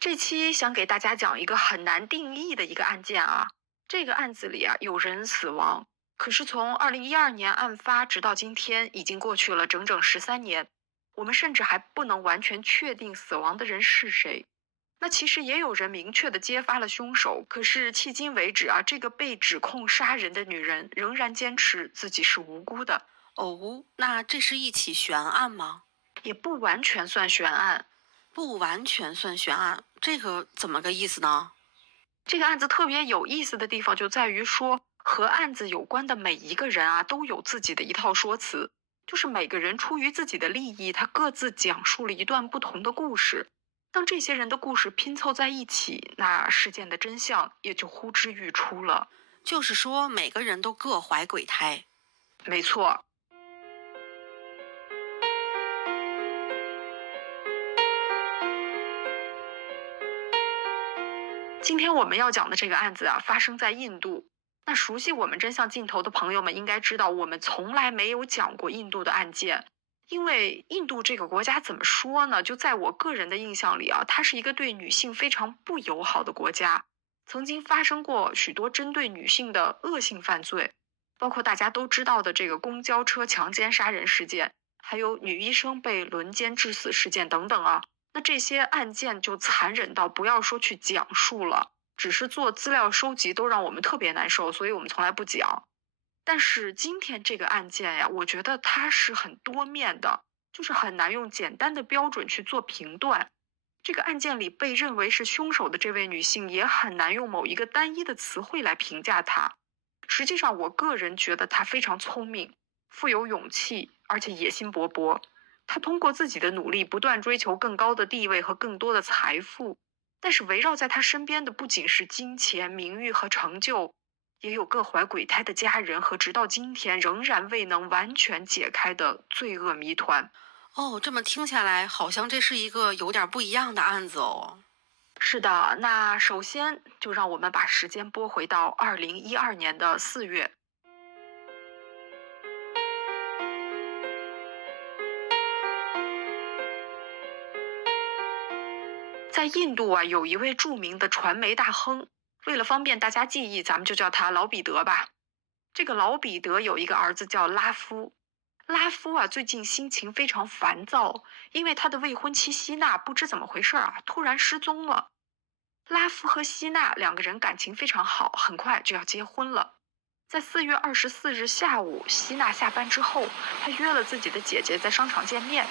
这期想给大家讲一个很难定义的一个案件啊。这个案子里啊有人死亡，可是从2012年案发直到今天，已经过去了整整13年，我们甚至还不能完全确定死亡的人是谁。那其实也有人明确的揭发了凶手，可是迄今为止啊，这个被指控杀人的女人仍然坚持自己是无辜的。哦，那这是一起悬案吗？也不完全算悬案。不完全算悬案，这个怎么个意思呢？这个案子特别有意思的地方就在于说，和案子有关的每一个人啊，都有自己的一套说辞，就是每个人出于自己的利益，他各自讲述了一段不同的故事。当这些人的故事拼凑在一起，那事件的真相也就呼之欲出了。就是说每个人都各怀鬼胎。没错。今天我们要讲的这个案子啊，发生在印度。那熟悉我们真相镜头的朋友们应该知道，我们从来没有讲过印度的案件，因为印度这个国家怎么说呢？就在我个人的印象里啊，它是一个对女性非常不友好的国家，曾经发生过许多针对女性的恶性犯罪，包括大家都知道的这个公交车强奸杀人事件，还有女医生被轮奸致死事件等等啊。那这些案件就残忍到不要说去讲述了，只是做资料收集都让我们特别难受，所以我们从来不讲。但是今天这个案件呀，我觉得它是很多面的，就是很难用简单的标准去做评断。这个案件里被认为是凶手的这位女性，也很难用某一个单一的词汇来评价她。实际上，我个人觉得她非常聪明，富有勇气，而且野心勃勃。他通过自己的努力不断追求更高的地位和更多的财富，但是围绕在他身边的不仅是金钱、名誉和成就，也有各怀鬼胎的家人和直到今天仍然未能完全解开的罪恶谜团。哦，这么听下来，好像这是一个有点不一样的案子哦。是的，那首先就让我们把时间拨回到2012年的4月。在印度啊，有一位著名的传媒大亨，为了方便大家记忆，咱们就叫他老彼得吧。这个老彼得有一个儿子叫拉夫。拉夫啊，最近心情非常烦躁，因为他的未婚妻希娜不知怎么回事啊，突然失踪了。拉夫和希娜两个人感情非常好，很快就要结婚了。在4月24日下午，希娜下班之后，她约了自己的姐姐在商场见面。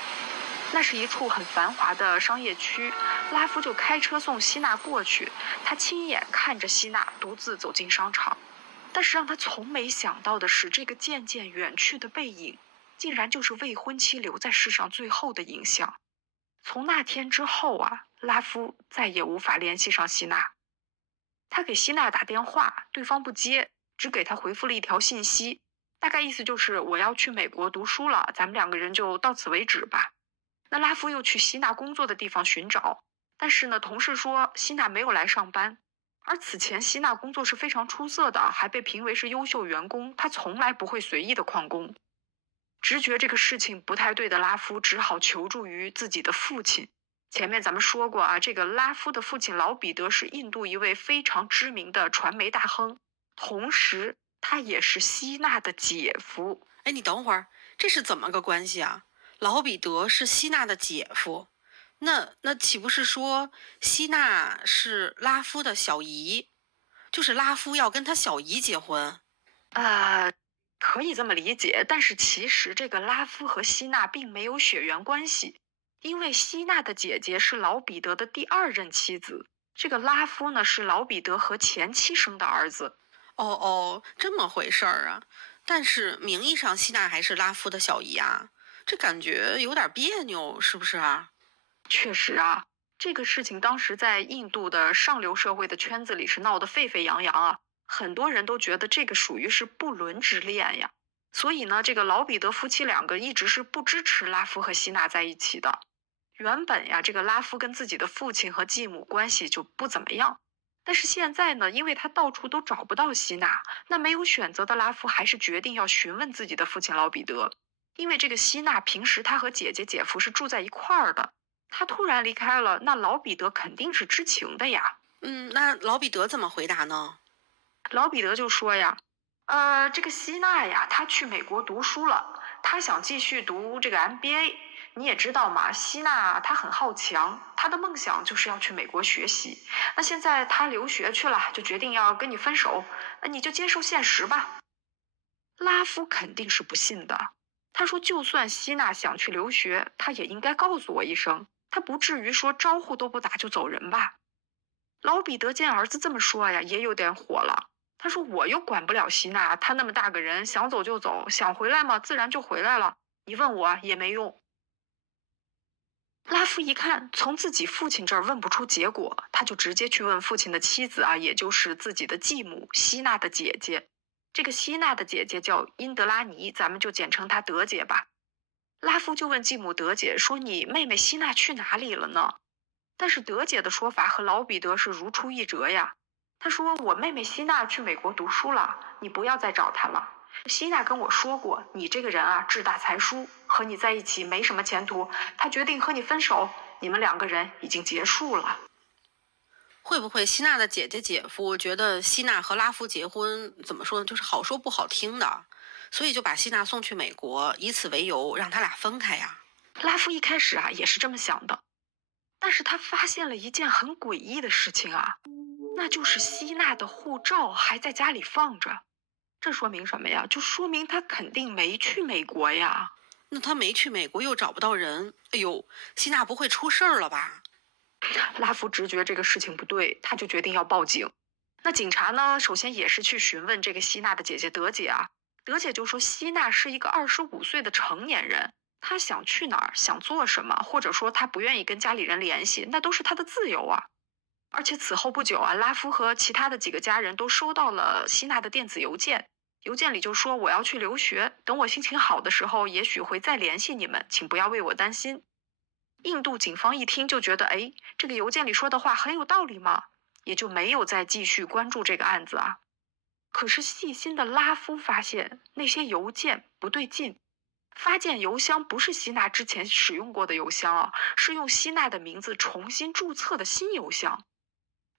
那是一处很繁华的商业区，拉夫就开车送希娜过去，他亲眼看着希娜独自走进商场。但是让他从没想到的是，这个渐渐远去的背影，竟然就是未婚妻留在世上最后的影像。从那天之后啊，拉夫再也无法联系上希娜。他给希娜打电话，对方不接，只给他回复了一条信息，大概意思就是我要去美国读书了，咱们两个人就到此为止吧。那拉夫又去希娜工作的地方寻找，但是呢，同事说希娜没有来上班，而此前希娜工作是非常出色的，还被评为是优秀员工，她从来不会随意的旷工。直觉这个事情不太对的拉夫只好求助于自己的父亲。前面咱们说过啊，这个拉夫的父亲老彼得是印度一位非常知名的传媒大亨，同时他也是希娜的姐夫。哎，你等会儿，这是怎么个关系啊？老彼得是希娜的姐夫，那岂不是说希娜是拉夫的小姨？就是拉夫要跟他小姨结婚？呃，可以这么理解，但是其实这个拉夫和希娜并没有血缘关系，因为希娜的姐姐是老彼得的第二任妻子，这个拉夫呢是老彼得和前妻生的儿子。哦，这么回事儿啊。但是名义上希娜还是拉夫的小姨啊，这感觉有点别扭，是不是啊？确实啊，这个事情当时在印度的上流社会的圈子里是闹得沸沸扬扬啊，很多人都觉得这个属于是不伦之恋呀。所以呢，这个老彼得夫妻两个一直是不支持拉夫和希娜在一起的。原本呀，这个拉夫跟自己的父亲和继母关系就不怎么样，但是现在呢，因为他到处都找不到希娜，那没有选择的拉夫还是决定要询问自己的父亲老彼得，因为这个希娜平时他和姐姐姐夫是住在一块儿的。他突然离开了，那老彼得肯定是知情的呀。那老彼得怎么回答呢？老彼得就说呀，这个希娜呀，她去美国读书了，她想继续读这个 MBA。你也知道嘛，希娜她很好强，她的梦想就是要去美国学习。那现在她留学去了，就决定要跟你分手，那你就接受现实吧。拉夫肯定是不信的，他说，就算希娜想去留学，她也应该告诉我一声，她不至于说招呼都不打就走人吧。老彼得见儿子这么说呀，也有点火了。他说：“我又管不了希娜，她那么大个人，想走就走，想回来嘛，自然就回来了。你问我也没用。”拉夫一看，从自己父亲这儿问不出结果，他就直接去问父亲的妻子啊，也就是自己的继母希娜的姐姐。这个希娜的姐姐叫因德拉尼，咱们就简称她德姐吧。拉夫就问继母德姐说：“你妹妹希娜去哪里了呢？”但是德姐的说法和老彼得是如出一辙呀。她说：“我妹妹希娜去美国读书了，你不要再找她了。希娜跟我说过，你这个人啊，志大才疏，和你在一起没什么前途。她决定和你分手，你们两个人已经结束了。”会不会希娜的姐姐姐夫觉得希娜和拉夫结婚怎么说呢，就是好说不好听的，所以就把希娜送去美国，以此为由让他俩分开呀？拉夫一开始啊也是这么想的，但是他发现了一件很诡异的事情啊，那就是希娜的护照还在家里放着。这说明什么呀？就说明他肯定没去美国呀。那他没去美国又找不到人，哎呦，希娜不会出事儿了吧？拉夫直觉这个事情不对，他就决定要报警。那警察呢，首先也是去询问这个希娜的姐姐德姐啊。德姐就说，希娜是一个25岁的成年人，她想去哪儿，想做什么，或者说她不愿意跟家里人联系，那都是她的自由啊。而且此后不久啊，拉夫和其他的几个家人都收到了希娜的电子邮件，邮件里就说我要去留学，等我心情好的时候，也许会再联系你们，请不要为我担心。印度警方一听就觉得，哎，这个邮件里说的话很有道理嘛，也就没有再继续关注这个案子啊。可是细心的拉夫发现那些邮件不对劲，发件邮箱不是希娜之前使用过的邮箱啊，是用希娜的名字重新注册的新邮箱。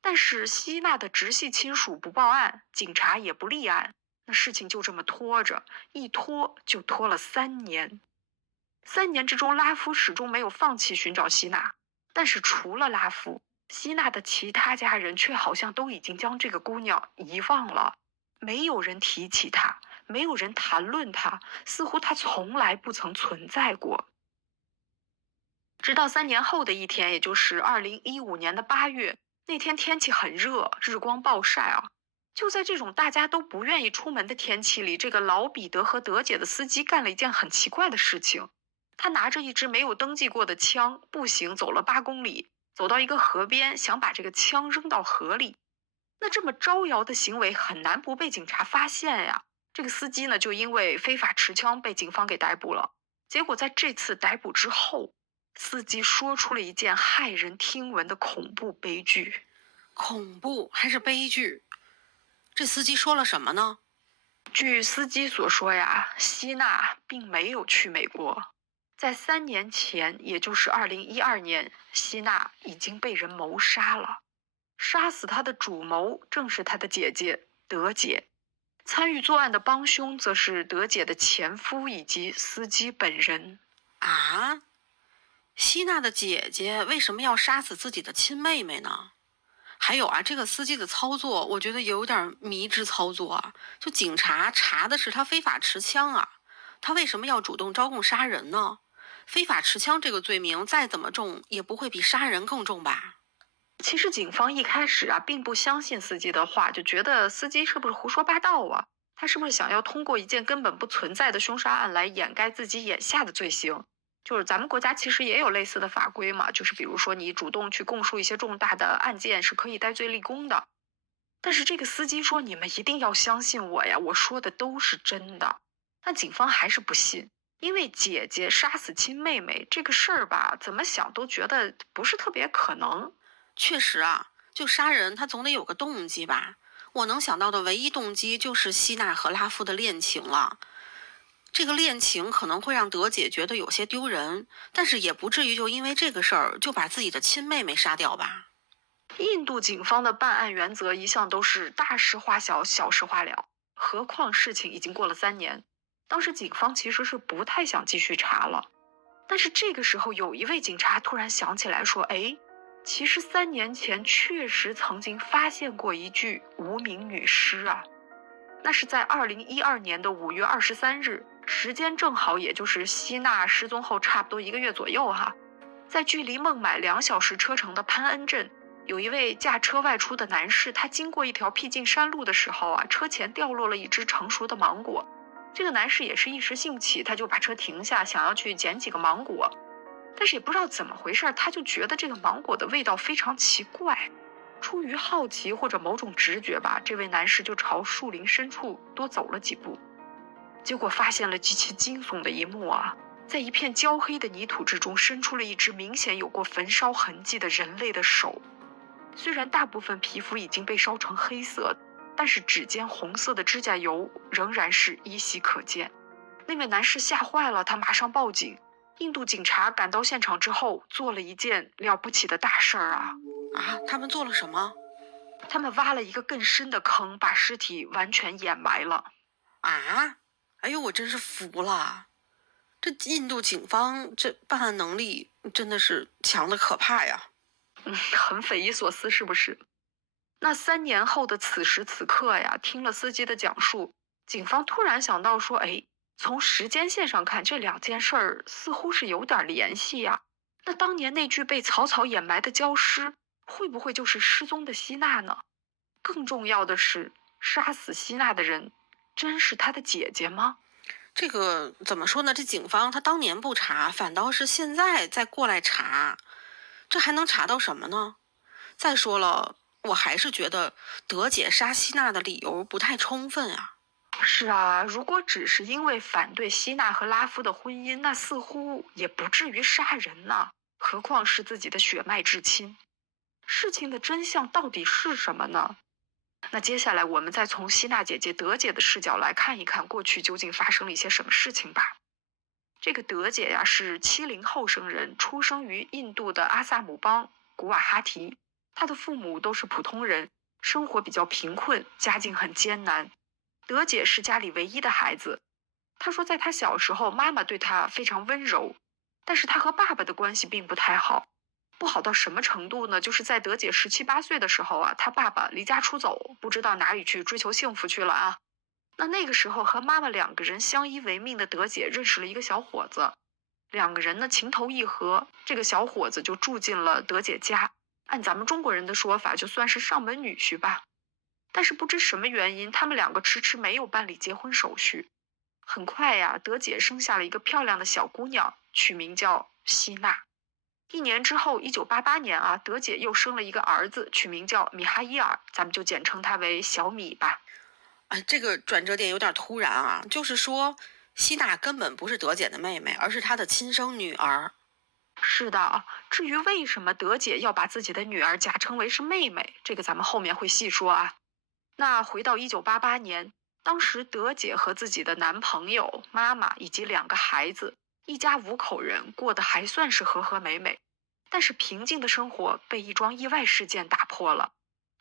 但是希娜的直系亲属不报案，警察也不立案，那事情就这么拖着，一拖就拖了3年。3年之中，拉夫始终没有放弃寻找希娜，但是除了拉夫，希娜的其他家人却好像都已经将这个姑娘遗忘了，没有人提起她，没有人谈论她，似乎她从来不曾存在过。直到3年后的一天，也就是2015年的8月，那天天气很热，日光暴晒啊。就在这种大家都不愿意出门的天气里，这个老彼得和德姐的司机干了一件很奇怪的事情。他拿着一支没有登记过的枪，步行走了8公里，走到一个河边，想把这个枪扔到河里。那这么招摇的行为很难不被警察发现呀。这个司机呢，就因为非法持枪被警方给逮捕了。结果在这次逮捕之后，司机说出了一件骇人听闻的恐怖悲剧。恐怖还是悲剧？这司机说了什么呢？据司机所说呀，希娜并没有去美国。在3年前，也就是2012年，希娜已经被人谋杀了。杀死她的主谋正是她的姐姐德姐，参与作案的帮凶则是德姐的前夫以及司机本人。啊，希娜的姐姐为什么要杀死自己的亲妹妹呢？还有啊，这个司机的操作，我觉得有点迷之操作啊。就警察查的是他非法持枪啊，他为什么要主动招供杀人呢？非法持枪这个罪名再怎么重，也不会比杀人更重吧？其实警方一开始啊，并不相信司机的话，就觉得司机是不是胡说八道啊？他是不是想要通过一件根本不存在的凶杀案来掩盖自己眼下的罪行？就是咱们国家其实也有类似的法规嘛，就是比如说你主动去供述一些重大的案件是可以戴罪立功的。但是这个司机说：“你们一定要相信我呀，我说的都是真的。”但警方还是不信，因为姐姐杀死亲妹妹这个事儿吧，怎么想都觉得不是特别可能。确实啊，就杀人他总得有个动机吧？我能想到的唯一动机就是希娜和拉夫的恋情了。这个恋情可能会让德姐觉得有些丢人，但是也不至于就因为这个事儿就把自己的亲妹妹杀掉吧？印度警方的办案原则一向都是大事化小，小事化了。何况事情已经过了3年，当时警方其实是不太想继续查了。但是这个时候，有一位警察突然想起来说：“哎，其实3年前确实曾经发现过一具无名女尸啊。”那是在2012年的5月23日，时间正好也就是希娜失踪后差不多1个月左右哈。在距离孟买2小时车程的潘恩镇，有一位驾车外出的男士，他经过一条僻静山路的时候啊，车前掉落了一只成熟的芒果。这个男士也是一时兴起，他就把车停下，想要去捡几个芒果。但是也不知道怎么回事，他就觉得这个芒果的味道非常奇怪。出于好奇或者某种直觉吧，这位男士就朝树林深处多走了几步，结果发现了极其惊悚的一幕啊！在一片焦黑的泥土之中，伸出了一只明显有过焚烧痕迹的人类的手。虽然大部分皮肤已经被烧成黑色，但是指尖红色的指甲油仍然是依稀可见。那位男士吓坏了，他马上报警。印度警察赶到现场之后，做了一件了不起的大事儿啊！他们做了什么？他们挖了一个更深的坑，把尸体完全掩埋了。哎呦，我真是服了！这印度警方这办案能力真的是强的可怕呀。很匪夷所思，是不是？那3年后的此时此刻呀，听了司机的讲述，警方突然想到说，哎，从时间线上看，这2件事儿似乎是有点联系呀。那当年那具被草草掩埋的焦尸，会不会就是失踪的希娜呢？更重要的是，杀死希娜的人，真是她的姐姐吗？这个怎么说呢？这警方他当年不查，反倒是现在再过来查，这还能查到什么呢？再说了，我还是觉得德姐杀希娜的理由不太充分啊。是啊，如果只是因为反对希娜和拉夫的婚姻，那似乎也不至于杀人呢。何况是自己的血脉至亲。事情的真相到底是什么呢？那接下来我们再从希娜姐姐德姐的视角来看一看过去究竟发生了一些什么事情吧。这个德姐呀是70后生人，出生于印度的阿萨姆邦古瓦哈提。她的父母都是普通人，生活比较贫困，家境很艰难。德姐是家里唯一的孩子。她说在她小时候，妈妈对她非常温柔，但是她和爸爸的关系并不太好。不好到什么程度呢？就是在德姐17、18岁的时候啊，她爸爸离家出走，不知道哪里去追求幸福去了啊。那个时候和妈妈2个人相依为命的德姐认识了一个小伙子，2个人呢情投意合，这个小伙子就住进了德姐家，按咱们中国人的说法，就算是上门女婿吧。但是不知什么原因，他们2个迟迟没有办理结婚手续。很快呀，德姐生下了一个漂亮的小姑娘，取名叫希娜。1年之后，1988年啊，德姐又生了一个儿子，取名叫米哈伊尔，咱们就简称他为小米吧。这个转折点有点突然啊，就是说希娜根本不是德姐的妹妹，而是她的亲生女儿。是的，至于为什么德姐要把自己的女儿假称为是妹妹，这个咱们后面会细说啊。那回到1988年，当时德姐和自己的男朋友、妈妈以及2个孩子，一家5口人过得还算是和和美美。但是平静的生活被一桩意外事件打破了，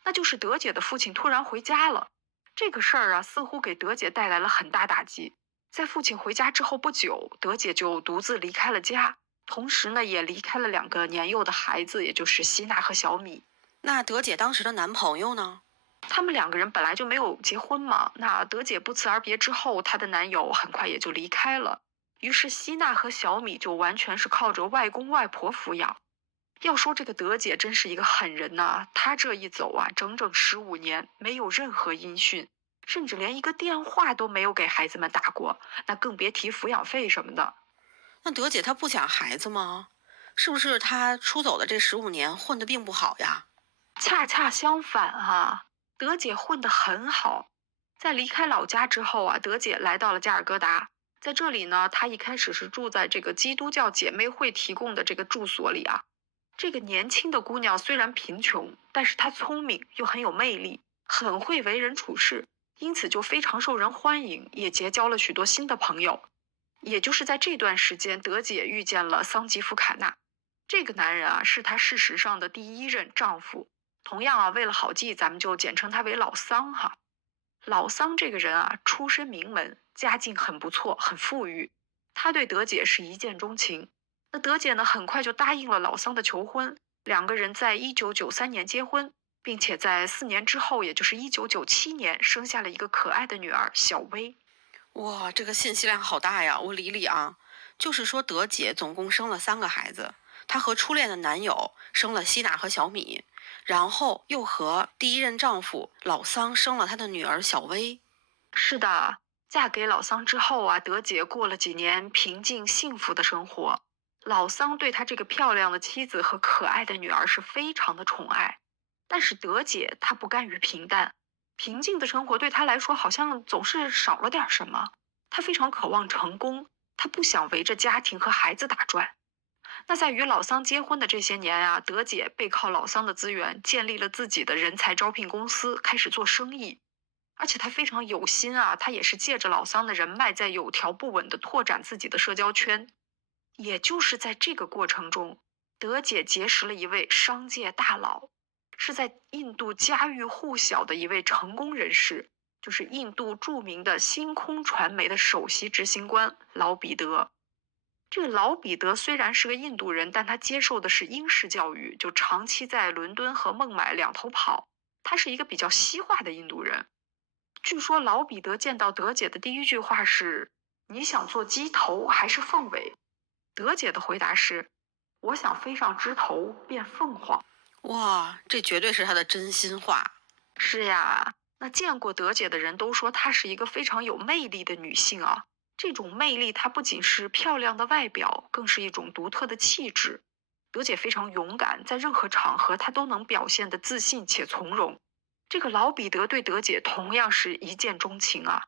那就是德姐的父亲突然回家了。这个事儿啊，似乎给德姐带来了很大打击。在父亲回家之后不久，德姐就独自离开了家，同时呢，也离开了2个年幼的孩子，也就是希娜和小米。那德姐当时的男朋友呢？他们2个人本来就没有结婚嘛。那德姐不辞而别之后，她的男友很快也就离开了。于是希娜和小米就完全是靠着外公外婆抚养。要说这个德姐真是一个狠人呐，她这一走啊，整整15年没有任何音讯，甚至连一个电话都没有给孩子们打过，那更别提抚养费什么的。那德姐她不想孩子吗？是不是她出走的这15年混得并不好呀？恰恰相反啊，德姐混得很好。在离开老家之后啊，德姐来到了加尔各答。在这里呢，她一开始是住在这个基督教姐妹会提供的这个住所里啊。这个年轻的姑娘虽然贫穷，但是她聪明又很有魅力，很会为人处事，因此就非常受人欢迎，也结交了许多新的朋友。也就是在这段时间，德姐遇见了桑吉夫卡纳。这个男人啊，是她事实上的第一任丈夫。同样啊，为了好记，咱们就简称他为老桑哈。老桑这个人啊，出身名门，家境很不错，很富裕。他对德姐是一见钟情。那德姐呢，很快就答应了老桑的求婚，两个人在1993年结婚，并且在4年之后，也就是1997年，生下了一个可爱的女儿小薇。哇，这个信息量好大呀！我理理啊，就是说德姐总共生了3个孩子，她和初恋的男友生了希娜和小米，然后又和第一任丈夫老桑生了她的女儿小薇。是的，嫁给老桑之后啊，德姐过了几年平静幸福的生活。老桑对她这个漂亮的妻子和可爱的女儿是非常的宠爱，但是德姐她不甘于平淡，平静的生活对她来说好像总是少了点什么。她非常渴望成功，她不想围着家庭和孩子打转。那在与老桑结婚的这些年啊，德姐背靠老桑的资源，建立了自己的人才招聘公司，开始做生意。而且她非常有心啊，她也是借着老桑的人脉，在有条不紊地拓展自己的社交圈。也就是在这个过程中，德姐结识了一位商界大佬，是在印度家喻户晓的一位成功人士，就是印度著名的星空传媒的首席执行官老彼得。这个老彼得虽然是个印度人，但他接受的是英式教育，就长期在伦敦和孟买两头跑。他是一个比较西化的印度人。据说老彼得见到德姐的第一句话是：“你想做鸡头还是凤尾？”德姐的回答是：“我想飞上枝头变凤凰。”哇，这绝对是她的真心话。是呀，那见过德姐的人都说她是一个非常有魅力的女性啊。这种魅力，她不仅是漂亮的外表，更是一种独特的气质。德姐非常勇敢，在任何场合她都能表现得自信且从容。这个老彼得对德姐同样是一见钟情啊。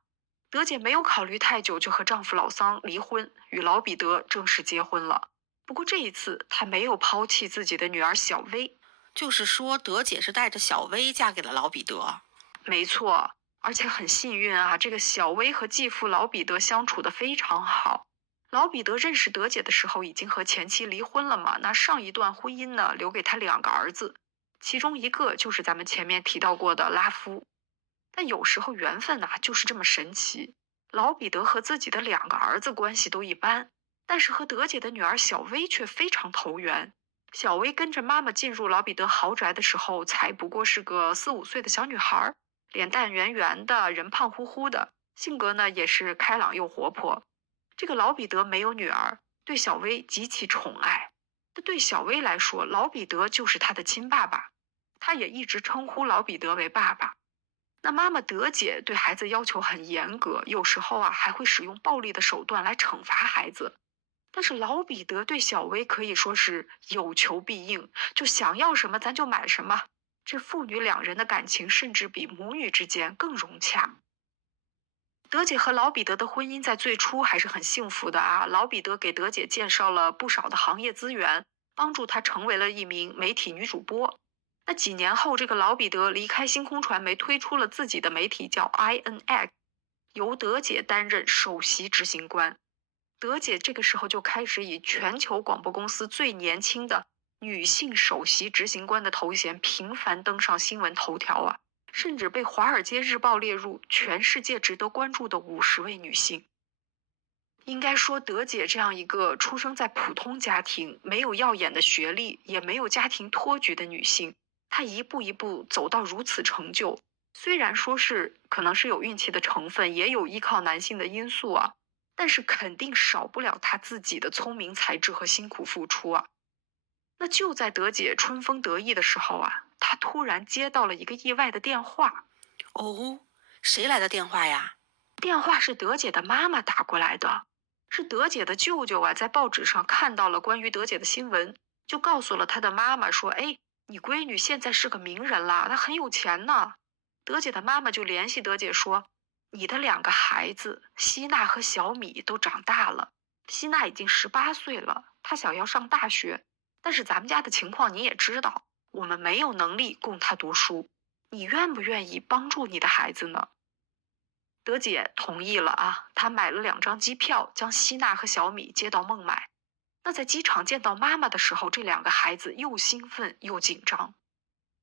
德姐没有考虑太久，就和丈夫老桑离婚，与老彼得正式结婚了。不过这一次，她没有抛弃自己的女儿小薇。就是说，德姐是带着小薇嫁给了老彼得。没错，而且很幸运啊，这个小薇和继父老彼得相处得非常好。老彼得认识德姐的时候，已经和前妻离婚了嘛。那上一段婚姻呢，留给他2个儿子，其中一个就是咱们前面提到过的拉夫。但有时候缘分啊，就是这么神奇。老彼得和自己的2个儿子关系都一般，但是和德姐的女儿小薇却非常投缘。小薇跟着妈妈进入老彼得豪宅的时候，才不过是个4、5岁的小女孩，脸蛋圆圆的，人胖乎乎的，性格呢也是开朗又活泼。这个老彼得没有女儿，对小薇极其宠爱。这对小薇来说，老彼得就是她的亲爸爸，她也一直称呼老彼得为爸爸。那妈妈德姐对孩子要求很严格，有时候啊还会使用暴力的手段来惩罚孩子。但是老彼得对小薇可以说是有求必应，就想要什么咱就买什么。这父女2人的感情甚至比母女之间更融洽。德姐和老彼得的婚姻在最初还是很幸福的啊，老彼得给德姐介绍了不少的行业资源，帮助她成为了一名媒体女主播。那几年后，这个老彼得离开星空传媒，推出了自己的媒体，叫 INX， 由德姐担任首席执行官。德姐这个时候就开始以全球广播公司最年轻的女性首席执行官的头衔频繁登上新闻头条啊，甚至被《华尔街日报》列入全世界值得关注的50位女性。应该说，德姐这样一个出生在普通家庭、没有耀眼的学历，也没有家庭托举的女性，她一步一步走到如此成就，虽然说是可能是有运气的成分，也有依靠男性的因素啊，但是肯定少不了她自己的聪明才智和辛苦付出啊。那就在德姐春风得意的时候啊，她突然接到了一个意外的电话。哦，谁来的电话呀？电话是德姐的妈妈打过来的，是德姐的舅舅啊，在报纸上看到了关于德姐的新闻，就告诉了她的妈妈说：“哎，你闺女现在是个名人了，她很有钱呢。”德姐的妈妈就联系德姐说：“你的2个孩子希娜和小米都长大了，希娜已经18岁了，她想要上大学，但是咱们家的情况你也知道，我们没有能力供她读书，你愿不愿意帮助你的孩子呢？”德姐同意了啊，她买了2张机票，将希娜和小米接到孟买。那在机场见到妈妈的时候，这2个孩子又兴奋又紧张。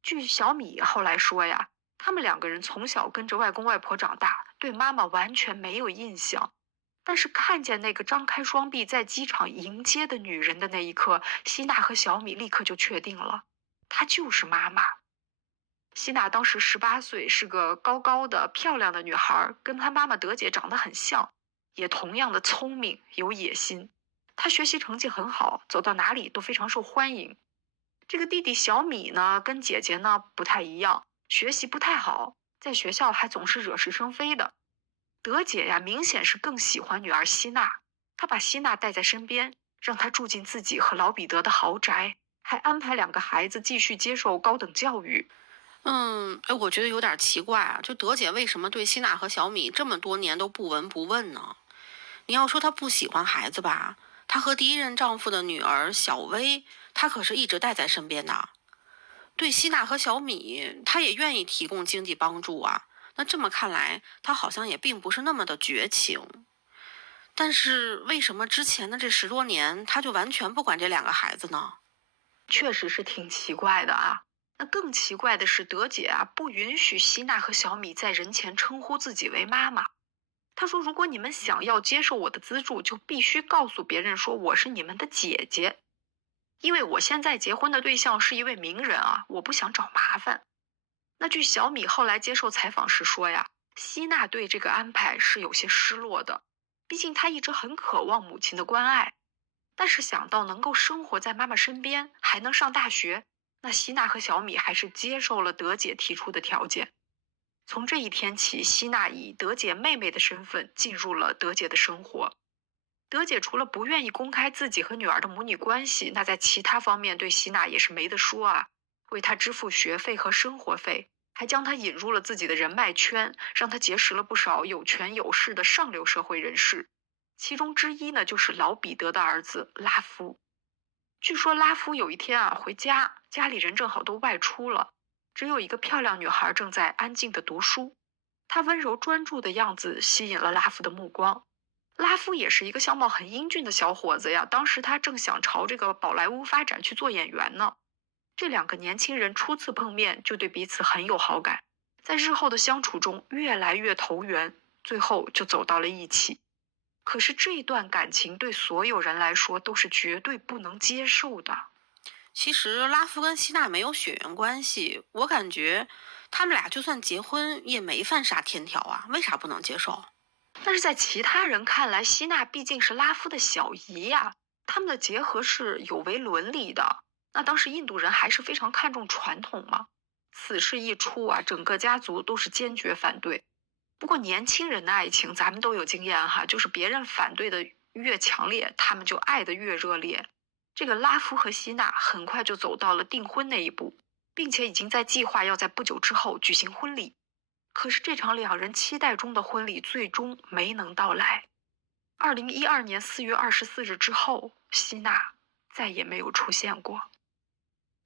据小米后来说呀，他们2个人从小跟着外公外婆长大，对妈妈完全没有印象。但是看见那个张开双臂在机场迎接的女人的那一刻，希娜和小米立刻就确定了，她就是妈妈。希娜当时18岁，是个高高的、漂亮的女孩，跟她妈妈德姐长得很像，也同样的聪明有野心。她学习成绩很好，走到哪里都非常受欢迎。这个弟弟小米呢，跟姐姐呢不太一样，学习不太好，在学校还总是惹是生非的。德姐呀，明显是更喜欢女儿希娜，她把希娜带在身边，让她住进自己和老彼得的豪宅，还安排2个孩子继续接受高等教育。我觉得有点奇怪啊，就德姐为什么对希娜和小米这么多年都不闻不问呢？你要说她不喜欢孩子吧，她和第一任丈夫的女儿小薇，她可是一直带在身边的。对希娜和小米，她也愿意提供经济帮助啊。那这么看来，她好像也并不是那么的绝情。但是为什么之前的这10多年，她就完全不管这2个孩子呢？确实是挺奇怪的啊。那更奇怪的是，德姐啊不允许希娜和小米在人前称呼自己为妈妈。她说：“如果你们想要接受我的资助，就必须告诉别人说我是你们的姐姐，因为我现在结婚的对象是一位名人啊，我不想找麻烦。”那据小米后来接受采访时说呀，希娜对这个安排是有些失落的，毕竟她一直很渴望母亲的关爱。但是想到能够生活在妈妈身边，还能上大学，那希娜和小米还是接受了德姐提出的条件。从这一天起，希娜以德姐妹妹的身份进入了德姐的生活。德姐除了不愿意公开自己和女儿的母女关系，那在其他方面对希娜也是没得说啊，为她支付学费和生活费，还将她引入了自己的人脉圈，让她结识了不少有权有势的上流社会人士。其中之一呢，就是老彼得的儿子拉夫。据说拉夫有一天啊回家，家里人正好都外出了，只有一个漂亮女孩正在安静的读书。她温柔专注的样子吸引了拉夫的目光。拉夫也是一个相貌很英俊的小伙子呀，当时他正想朝这个宝莱坞发展去做演员呢。这2个年轻人初次碰面就对彼此很有好感，在日后的相处中越来越投缘，最后就走到了一起。可是这段感情对所有人来说都是绝对不能接受的。其实拉夫跟希娜没有血缘关系，我感觉他们俩就算结婚也没犯啥天条啊，为啥不能接受？但是在其他人看来，希娜毕竟是拉夫的小姨呀，他们的结合是有违伦理的。那当时印度人还是非常看重传统嘛，此事一出啊，整个家族都是坚决反对。不过年轻人的爱情，咱们都有经验哈，就是别人反对的越强烈，他们就爱得越热烈。这个拉夫和希娜很快就走到了订婚那一步，并且已经在计划要在不久之后举行婚礼。可是这场2人期待中的婚礼最终没能到来。2012年4月24日之后，希娜再也没有出现过。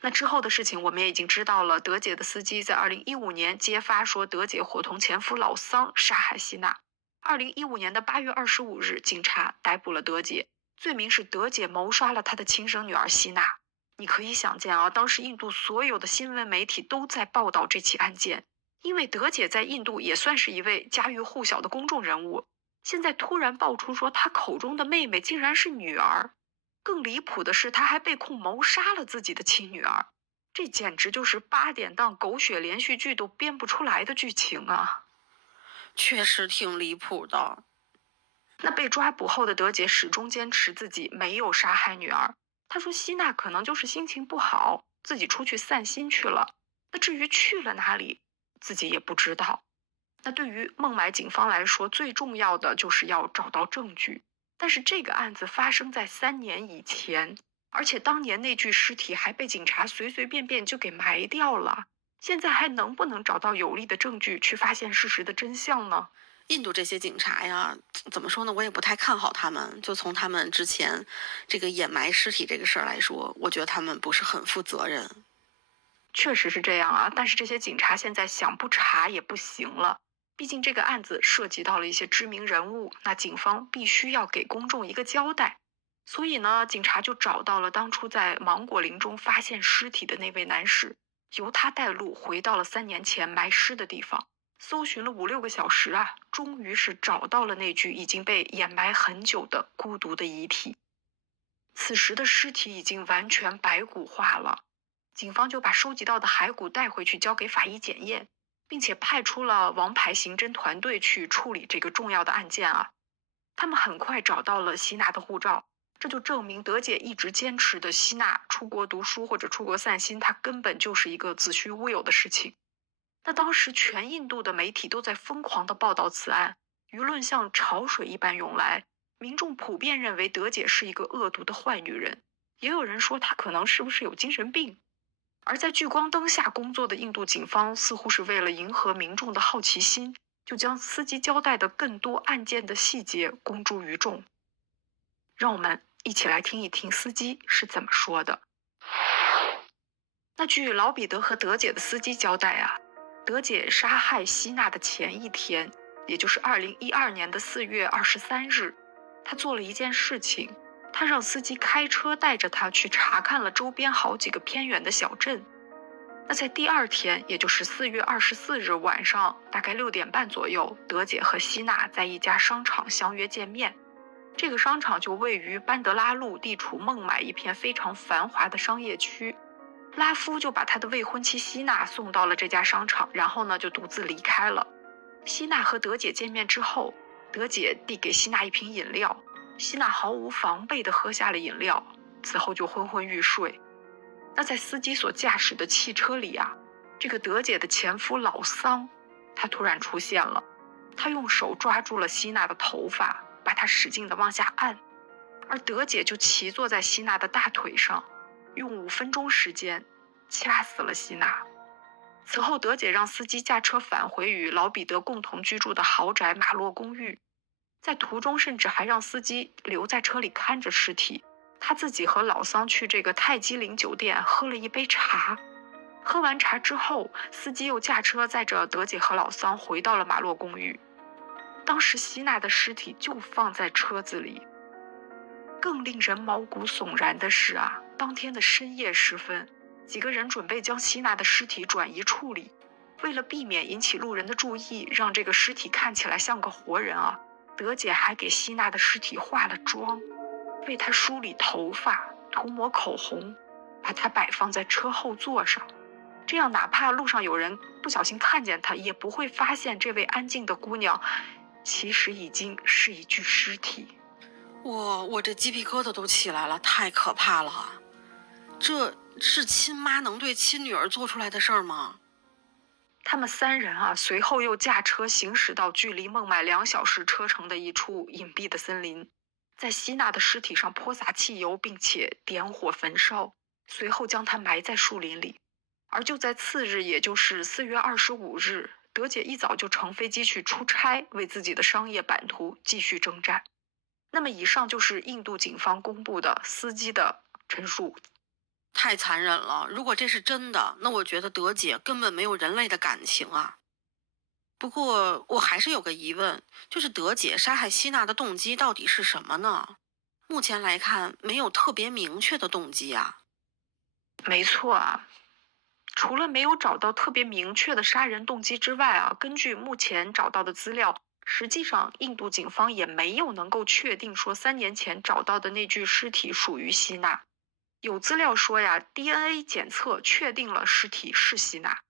那之后的事情我们也已经知道了，德姐的司机在2015年揭发说德姐伙同前夫老桑杀害希娜。2015年8月25日，警察逮捕了德姐，罪名是德姐谋杀了她的亲生女儿希娜。你可以想见啊，当时印度所有的新闻媒体都在报道这起案件，因为德姐在印度也算是一位家喻户晓的公众人物。现在突然爆出说她口中的妹妹竟然是女儿，更离谱的是，他还被控谋杀了自己的亲女儿，这简直就是8点档狗血连续剧都编不出来的剧情啊！确实挺离谱的。那被抓捕后的德姐始终坚持自己没有杀害女儿，她说希娜可能就是心情不好，自己出去散心去了。那至于去了哪里，自己也不知道。那对于孟买警方来说，最重要的就是要找到证据。但是这个案子发生在3年以前，而且当年那具尸体还被警察随随便便就给埋掉了。现在还能不能找到有力的证据去发现事实的真相呢？印度这些警察呀，怎么说呢？我也不太看好他们。就从他们之前这个掩埋尸体这个事儿来说，我觉得他们不是很负责任。确实是这样啊，但是这些警察现在想不查也不行了。毕竟这个案子涉及到了一些知名人物，那警方必须要给公众一个交代。所以呢，警察就找到了当初在芒果林中发现尸体的那位男士，由他带路回到了3年前埋尸的地方。搜寻了5、6个小时啊，终于是找到了那具已经被掩埋很久的孤独的遗体。此时的尸体已经完全白骨化了，警方就把收集到的骸骨带回去交给法医检验，并且派出了王牌刑侦团队去处理这个重要的案件啊。他们很快找到了希娜的护照，这就证明德姐一直坚持的希娜出国读书或者出国散心，她根本就是一个子虚乌有的事情。那当时全印度的媒体都在疯狂地报道此案，舆论像潮水一般涌来，民众普遍认为德姐是一个恶毒的坏女人，也有人说她可能是不是有精神病。而在聚光灯下工作的印度警方似乎是为了迎合民众的好奇心，就将司机交代的更多案件的细节公诸于众。让我们一起来听一听司机是怎么说的。那据老彼得和德姐的司机交代啊，德姐杀害希娜的前一天，也就是2012年的4月23日，她做了一件事情，她让司机开车带着她去查看了周边好几个偏远的小镇。那在第二天，也就是4月24日晚上，大概6点半左右，德姐和希娜在一家商场相约见面。这个商场就位于班德拉路地处孟买一片非常繁华的商业区。拉夫就把他的未婚妻希娜送到了这家商场，然后呢就独自离开了。希娜和德姐见面之后，德姐递给希娜一瓶饮料，希娜毫无防备地喝下了饮料，此后就昏昏欲睡。那在司机所驾驶的汽车里啊，这个德姐的前夫老桑，他突然出现了，他用手抓住了希娜的头发，把她使劲地往下按，而德姐就骑坐在希娜的大腿上，用5分钟时间掐死了希娜。此后，德姐让司机驾车返回与老彼得共同居住的豪宅马洛公寓，在途中甚至还让司机留在车里看着尸体，他自己和老桑去这个泰姬陵酒店喝了一杯茶。喝完茶之后，司机又驾车载着德姐和老桑回到了马洛公寓。当时希娜的尸体就放在车子里。更令人毛骨悚然的是啊，当天的深夜时分，几个人准备将希娜的尸体转移处理。为了避免引起路人的注意，让这个尸体看起来像个活人啊，德姐还给希娜的尸体化了妆，为她梳理头发，涂抹口红，把她摆放在车后座上，这样哪怕路上有人不小心看见她，也不会发现这位安静的姑娘其实已经是一具尸体。我这鸡皮疙瘩都起来了，太可怕了！这是亲妈能对亲女儿做出来的事儿吗？他们3人啊，随后又驾车行驶到距离孟买2小时车程的一处隐蔽的森林，在希娜的尸体上泼洒汽油，并且点火焚烧，随后将她埋在树林里。而就在次日，也就是4月25日，德姐一早就乘飞机去出差，为自己的商业版图继续征战。那么以上就是印度警方公布的司机的陈述。太残忍了！如果这是真的，那我觉得德姐根本没有人类的感情啊。不过我还是有个疑问，就是德姐杀害希娜的动机到底是什么呢？目前来看，没有特别明确的动机啊。没错啊，除了没有找到特别明确的杀人动机之外啊，根据目前找到的资料，实际上印度警方也没有能够确定说3年前找到的那具尸体属于希娜。有资料说呀 ，DNA 检测确定了尸体是希娜，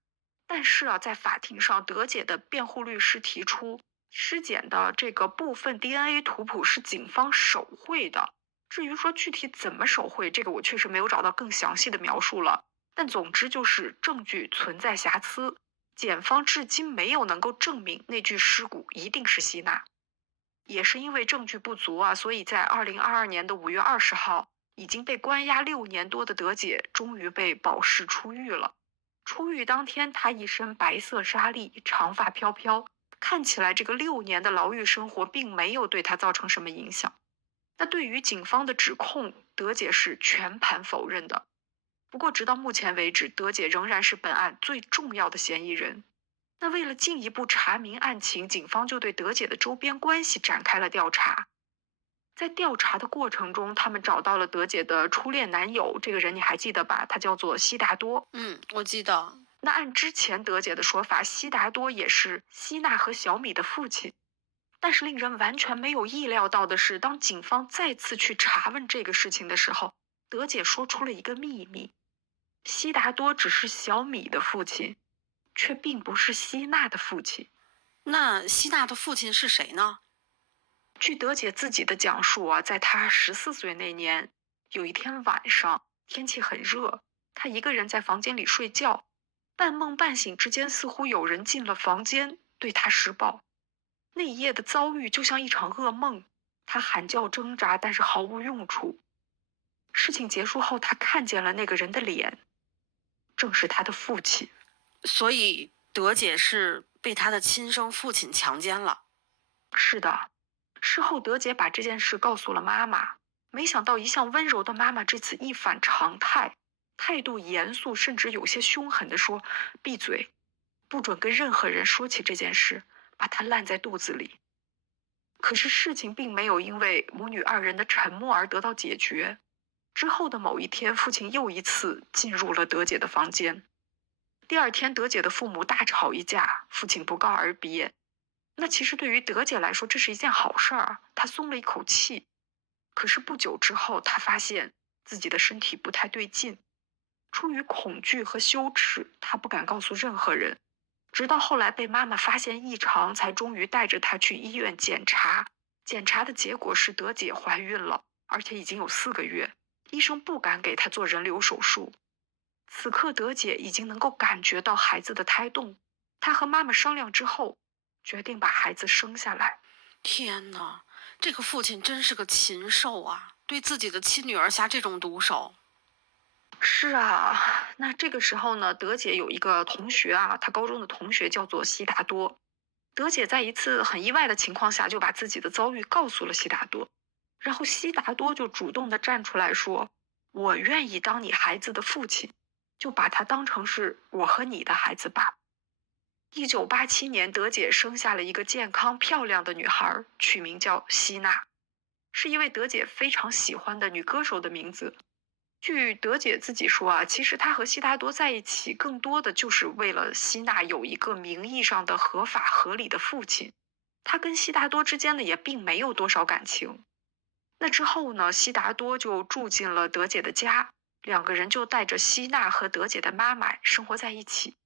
但是啊，在法庭上，德姐的辩护律师提出，尸检的这个部分 DNA 图谱是警方手绘的。至于说具体怎么手绘，这个我确实没有找到更详细的描述了。但总之就是证据存在瑕疵，检方至今没有能够证明那具尸骨一定是希娜。也是因为证据不足啊，所以在2022年的5月20号，已经被关押6年多的德姐终于被保释出狱了。出狱当天，她一身白色纱丽，长发飘飘，看起来这个6年的牢狱生活并没有对她造成什么影响。那对于警方的指控，德姐是全盘否认的。不过直到目前为止，德姐仍然是本案最重要的嫌疑人。那为了进一步查明案情，警方就对德姐的周边关系展开了调查。在调查的过程中，他们找到了德姐的初恋男友，这个人你还记得吧？他叫做悉达多。我记得。那按之前德姐的说法，悉达多也是希娜和小米的父亲。但是令人完全没有意料到的是，当警方再次去查问这个事情的时候，德姐说出了一个秘密：悉达多只是小米的父亲，却并不是希娜的父亲。那希娜的父亲是谁呢？据德姐自己的讲述啊，在她14岁那年，有一天晚上，天气很热，她一个人在房间里睡觉，半梦半醒之间，似乎有人进了房间，对她施暴。那一夜的遭遇就像一场噩梦，她喊叫挣扎，但是毫无用处。事情结束后，她看见了那个人的脸，正是她的父亲。所以德姐是被她的亲生父亲强奸了。是的，事后德姐把这件事告诉了妈妈，没想到一向温柔的妈妈这次一反常态，态度严肃，甚至有些凶狠地说：闭嘴，不准跟任何人说起这件事，把它烂在肚子里。可是事情并没有因为母女二人的沉默而得到解决。之后的某一天，父亲又一次进入了德姐的房间。第二天，德姐的父母大吵一架，父亲不告而别。那其实对于德姐来说，这是一件好事儿，她松了一口气。可是不久之后，她发现自己的身体不太对劲，出于恐惧和羞耻，她不敢告诉任何人。直到后来被妈妈发现异常，才终于带着她去医院检查。检查的结果是德姐怀孕了，而且已经有4个月。医生不敢给她做人流手术。此刻德姐已经能够感觉到孩子的胎动，她和妈妈商量之后，决定把孩子生下来。天哪，这个父亲真是个禽兽啊，对自己的亲女儿下这种毒手。是啊，那这个时候呢，德姐有一个同学啊，她高中的同学叫做悉达多。德姐在一次很意外的情况下，就把自己的遭遇告诉了悉达多，然后悉达多就主动的站出来说：我愿意当你孩子的父亲，就把他当成是我和你的孩子吧。1987年，德姐生下了一个健康漂亮的女孩，取名叫希娜，是一位德姐非常喜欢的女歌手的名字。据德姐自己说啊，其实她和悉达多在一起，更多的就是为了希娜有一个名义上的合法合理的父亲。她跟悉达多之间呢，也并没有多少感情。那之后呢，悉达多就住进了德姐的家，两个人就带着希娜和德姐的妈妈生活在一起。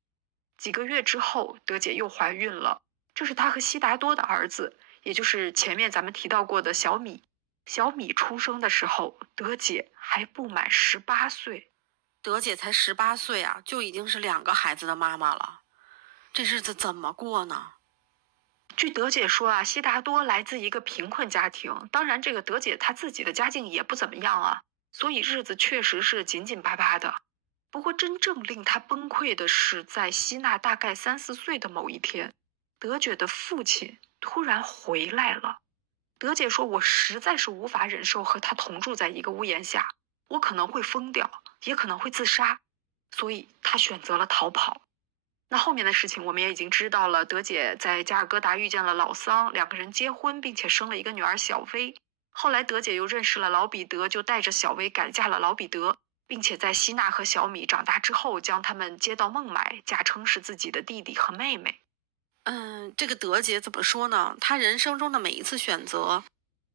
几个月之后，德姐又怀孕了，这是她和悉达多的儿子，也就是前面咱们提到过的小米。小米出生的时候，德姐还不满18岁。德姐才18岁啊，就已经是2个孩子的妈妈了，这日子怎么过呢？据德姐说啊，悉达多来自一个贫困家庭，当然这个德姐她自己的家境也不怎么样啊，所以日子确实是紧紧巴巴的。不过真正令她崩溃的是，在希娜大概3、4岁的某一天，德姐的父亲突然回来了。德姐说：我实在是无法忍受和他同住在一个屋檐下，我可能会疯掉，也可能会自杀，所以她选择了逃跑。那后面的事情我们也已经知道了，德姐在加尔各答遇见了老桑，两个人结婚，并且生了一个女儿小薇。后来德姐又认识了老彼得，就带着小薇改嫁了老彼得，并且在希娜和小米长大之后，将他们接到孟买，假称是自己的弟弟和妹妹。这个德姐怎么说呢？她人生中的每一次选择，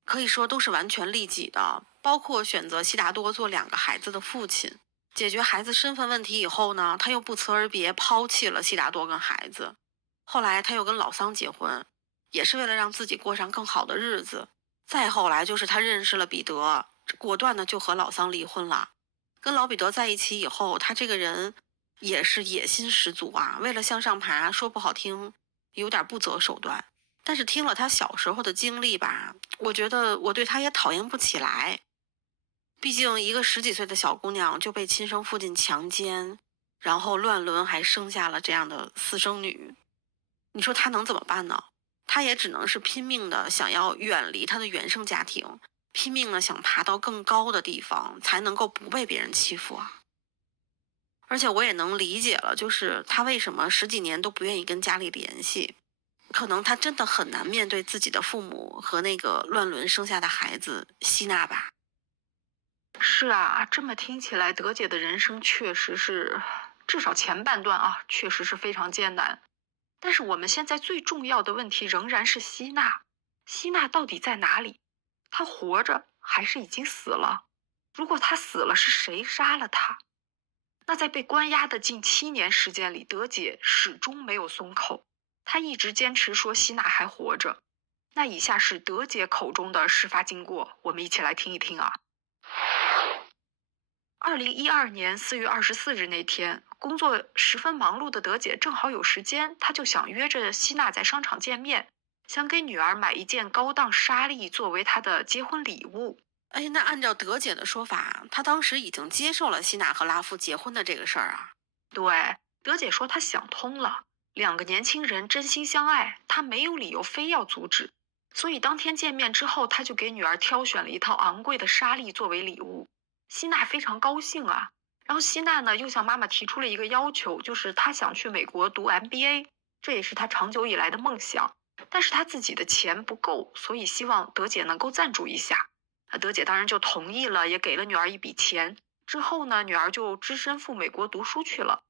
可以说都是完全利己的，包括选择悉达多做2个孩子的父亲。解决孩子身份问题以后呢，她又不辞而别，抛弃了悉达多跟孩子。后来她又跟老桑结婚，也是为了让自己过上更好的日子。再后来就是她认识了彼得，果断的就和老桑离婚了。跟老彼得在一起以后，她这个人也是野心十足啊，为了向上爬，说不好听，有点不择手段。但是听了她小时候的经历吧，我觉得我对她也讨厌不起来。毕竟一个10几岁的小姑娘就被亲生父亲强奸，然后乱伦，还生下了这样的私生女，你说她能怎么办呢？她也只能是拼命的想要远离她的原生家庭，拼命的想爬到更高的地方，才能够不被别人欺负啊。而且我也能理解了，就是他为什么十几年都不愿意跟家里联系，可能他真的很难面对自己的父母和那个乱伦生下的孩子希娜吧。是啊，这么听起来，德姐的人生确实是，至少前半段啊，确实是非常艰难。但是我们现在最重要的问题仍然是希娜，希娜到底在哪里？她活着还是已经死了？如果她死了，是谁杀了她？那在被关押的近7年时间里，德姐始终没有松口，她一直坚持说希娜还活着。那以下是德姐口中的事发经过，我们一起来听一听啊。2012年4月24日那天，工作十分忙碌的德姐正好有时间，她就想约着希娜在商场见面，想给女儿买一件高档纱丽作为她的结婚礼物。哎，那按照德姐的说法，她当时已经接受了希娜和拉夫结婚的这个事儿啊。对，德姐说她想通了，两个年轻人真心相爱，她没有理由非要阻止。所以当天见面之后，她就给女儿挑选了一套昂贵的纱丽作为礼物。希娜非常高兴啊。然后希娜呢又向妈妈提出了一个要求，就是她想去美国读 MBA，这也是她长久以来的梦想。但是她自己的钱不够，所以希望德姐能够赞助一下。德姐当然就同意了，也给了女儿一笔钱。之后呢，女儿就只身赴美国读书去了。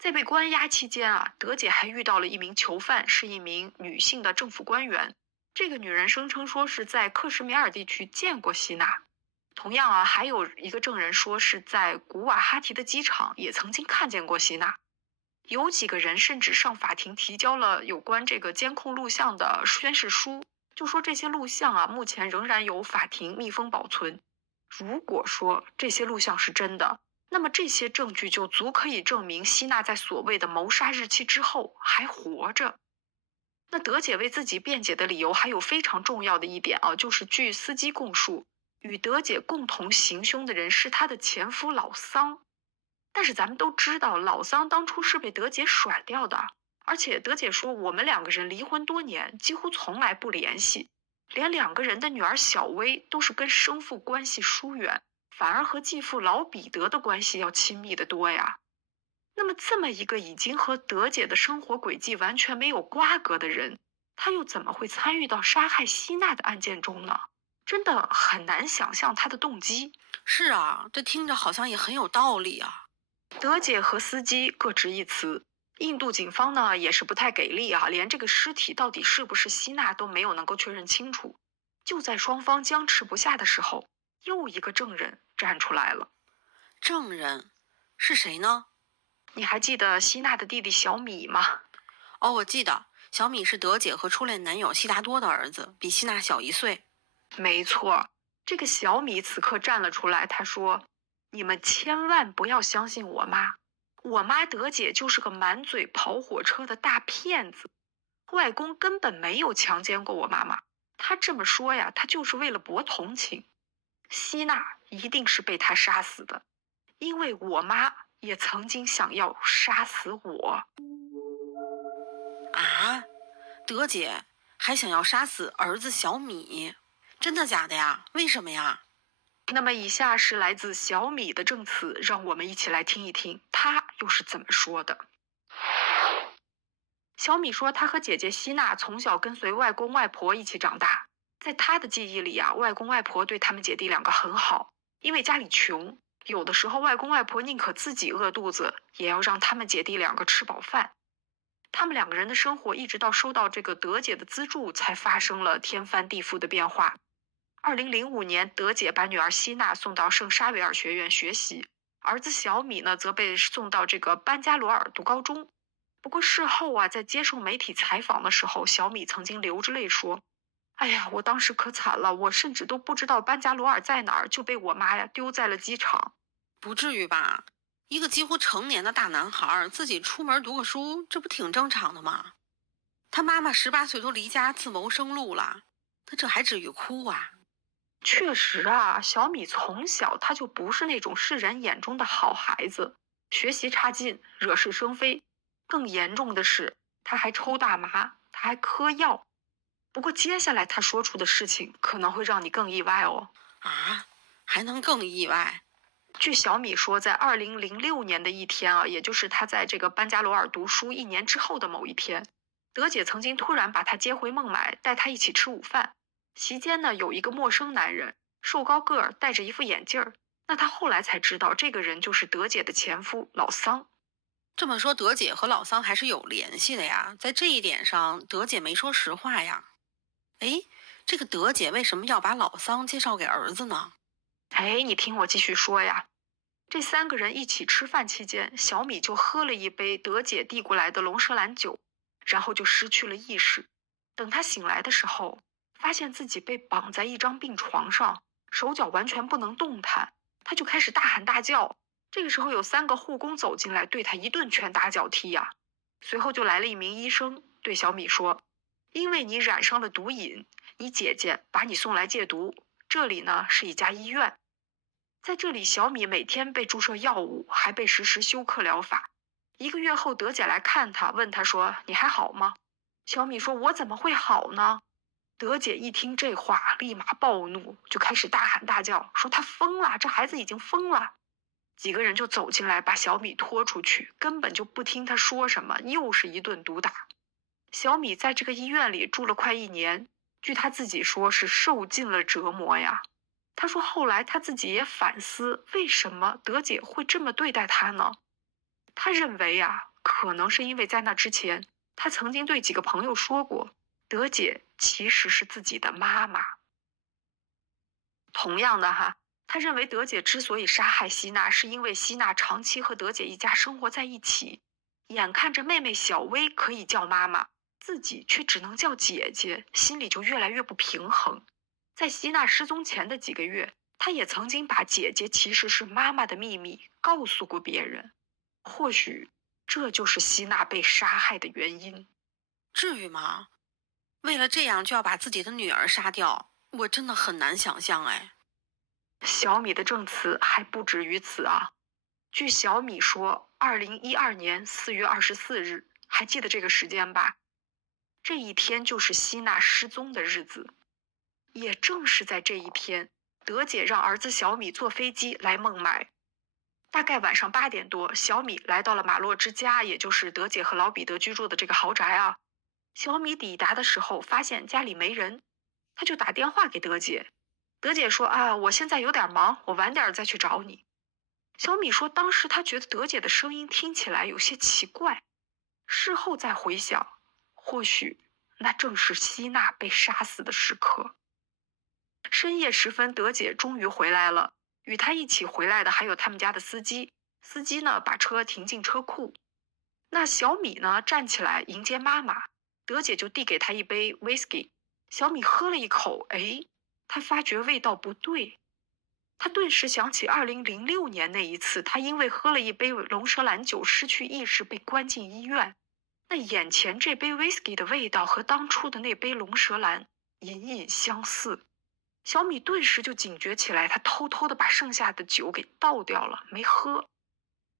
在被关押期间啊，德姐还遇到了一名囚犯，是一名女性的政府官员。这个女人声称说是在克什米尔地区见过希娜。同样啊，还有一个证人说是在古瓦哈提的机场也曾经看见过希娜。有几个人甚至上法庭提交了有关这个监控录像的宣誓书，就说这些录像啊，目前仍然由法庭密封保存。如果说这些录像是真的，那么这些证据就足可以证明希娜在所谓的谋杀日期之后还活着。那德姐为自己辩解的理由还有非常重要的一点啊，就是据司机供述，与德姐共同行凶的人是她的前夫老桑。但是咱们都知道，老桑当初是被德姐甩掉的，而且德姐说我们两个人离婚多年，几乎从来不联系，连两个人的女儿小薇都是跟生父关系疏远，反而和继父老彼得的关系要亲密得多呀。那么这么一个已经和德姐的生活轨迹完全没有瓜葛的人，他又怎么会参与到杀害希娜的案件中呢？真的很难想象他的动机。是啊，这听着好像也很有道理啊。德姐和司机各执一词，印度警方呢也是不太给力啊，连这个尸体到底是不是希娜都没有能够确认清楚。就在双方僵持不下的时候，又一个证人站出来了。证人是谁呢？你还记得希娜的弟弟小米吗？哦，我记得小米是德姐和初恋男友悉达多的儿子，比希娜小1岁。没错，这个小米此刻站了出来，他说：“你们千万不要相信我妈，我妈德姐就是个满嘴跑火车的大骗子，外公根本没有强奸过我妈妈。他这么说呀，他就是为了博同情。希娜一定是被他杀死的，因为我妈也曾经想要杀死我。”啊，德姐还想要杀死儿子小米，真的假的呀？为什么呀？那么以下是来自小米的证词，让我们一起来听一听，他又是怎么说的。小米说，他和姐姐希娜从小跟随外公外婆一起长大，在他的记忆里啊，外公外婆对他们姐弟两个很好，因为家里穷，有的时候外公外婆宁可自己饿肚子，也要让他们姐弟两个吃饱饭。他们两个人的生活一直到收到这个德姐的资助，才发生了天翻地覆的变化。2005年，德姐把女儿希娜送到圣沙维尔学院学习，儿子小米呢则被送到这个班加罗尔读高中。不过事后啊，在接受媒体采访的时候，小米曾经流着泪说：“哎呀，我当时可惨了，我甚至都不知道班加罗尔在哪儿，就被我妈呀丢在了机场。”不至于吧？一个几乎成年的大男孩自己出门读个书，这不挺正常的吗？他妈妈18岁都离家自谋生路了，他这还至于哭啊？确实啊，小米从小他就不是那种世人眼中的好孩子，学习差劲，惹是生非。更严重的是，他还抽大麻，他还嗑药。不过接下来他说出的事情可能会让你更意外哦。啊，还能更意外？据小米说，在2006年的一天啊，也就是他在这个班加罗尔读书1年之后的某一天，德姐曾经突然把他接回孟买，带他一起吃午饭。席间呢，有一个陌生男人，瘦高个儿，戴着一副眼镜儿。那他后来才知道，这个人就是德姐的前夫老桑。这么说，德姐和老桑还是有联系的呀。在这一点上，德姐没说实话呀。诶，这个德姐为什么要把老桑介绍给儿子呢？哎，你听我继续说呀。这三个人一起吃饭期间，小米就喝了一杯德姐递过来的龙舌兰酒，然后就失去了意识。等他醒来的时候，发现自己被绑在一张病床上，手脚完全不能动弹，他就开始大喊大叫。这个时候有3个护工走进来，对他一顿拳打脚踢呀。随后就来了一名医生，对小米说：“因为你染上了毒瘾，你姐姐把你送来戒毒，这里呢是一家医院。”在这里，小米每天被注射药物，还被实施休克疗法。1个月后，德姐来看他，问他说：“你还好吗？”小米说：“我怎么会好呢？”德姐一听这话，立马暴怒，就开始大喊大叫，说他疯了，这孩子已经疯了。几个人就走进来，把小米拖出去，根本就不听他说什么，又是一顿毒打。小米在这个医院里住了快1年，据他自己说是受尽了折磨呀。他说后来他自己也反思，为什么德姐会这么对待他呢？他认为啊，可能是因为在那之前，他曾经对几个朋友说过，德姐其实是自己的妈妈。同样的哈，他认为德姐之所以杀害希娜，是因为希娜长期和德姐一家生活在一起，眼看着妹妹小薇可以叫妈妈，自己却只能叫姐姐，心里就越来越不平衡。在希娜失踪前的几个月，他也曾经把姐姐其实是妈妈的秘密告诉过别人。或许这就是希娜被杀害的原因。至于吗？为了这样就要把自己的女儿杀掉，我真的很难想象哎。小米的证词还不止于此啊。据小米说，2012年4月24日，还记得这个时间吧？这一天就是希娜失踪的日子。也正是在这一天，德姐让儿子小米坐飞机来孟买。大概晚上8点多，小米来到了马洛之家，也就是德姐和老彼得居住的这个豪宅啊。小米抵达的时候，发现家里没人，他就打电话给德姐。德姐说：“啊，我现在有点忙，我晚点再去找你。”小米说，当时他觉得德姐的声音听起来有些奇怪，事后再回想，或许那正是希娜被杀死的时刻。深夜时分，德姐终于回来了。与她一起回来的还有他们家的司机。司机呢，把车停进车库。那小米呢，站起来迎接妈妈。德姐就递给他一杯 whisky。小米喝了一口，哎，他发觉味道不对。他顿时想起2006年那一次，他因为喝了一杯龙舌兰酒失去意识，被关进医院。那眼前这杯 whisky 的味道和当初的那杯龙舌兰隐隐相似。小米顿时就警觉起来，他偷偷的把剩下的酒给倒掉了，没喝。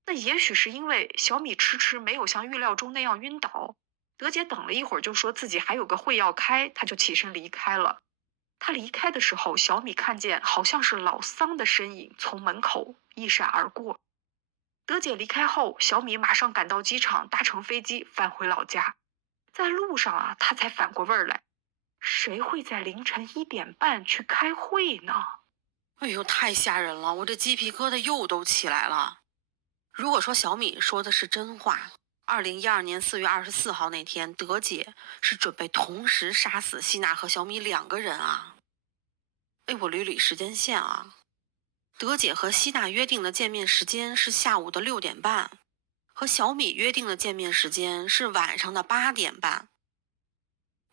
那也许是因为小米迟迟没有像预料中那样晕倒，德姐等了一会儿就说自己还有个会要开，他就起身离开了。他离开的时候，小米看见好像是老桑的身影从门口一闪而过。德姐离开后，小米马上赶到机场，搭乘飞机返回老家。在路上啊，他才反过味儿来。谁会在凌晨1点半去开会呢？哎呦，太吓人了，我这鸡皮疙瘩又都起来了。如果说小米说的是真话，2012年4月24号那天，德姐是准备同时杀死希娜和小米2个人啊。哎，我捋捋时间线啊，德姐和希娜约定的见面时间是下午的6点半，和小米约定的见面时间是晚上的8点半。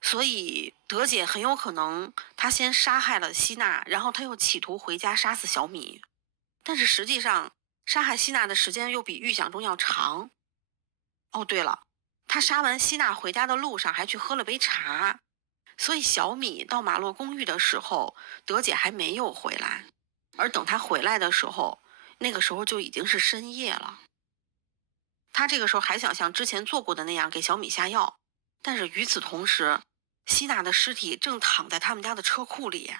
所以德姐很有可能她先杀害了希娜，然后她又企图回家杀死小米，但是实际上杀害希娜的时间又比预想中要长。哦，对了，她杀完希娜回家的路上还去喝了杯茶，所以小米到马洛公寓的时候，德姐还没有回来，而等她回来的时候，那个时候就已经是深夜了。她这个时候还想像之前做过的那样给小米下药，但是与此同时，希娜的尸体正躺在他们家的车库里。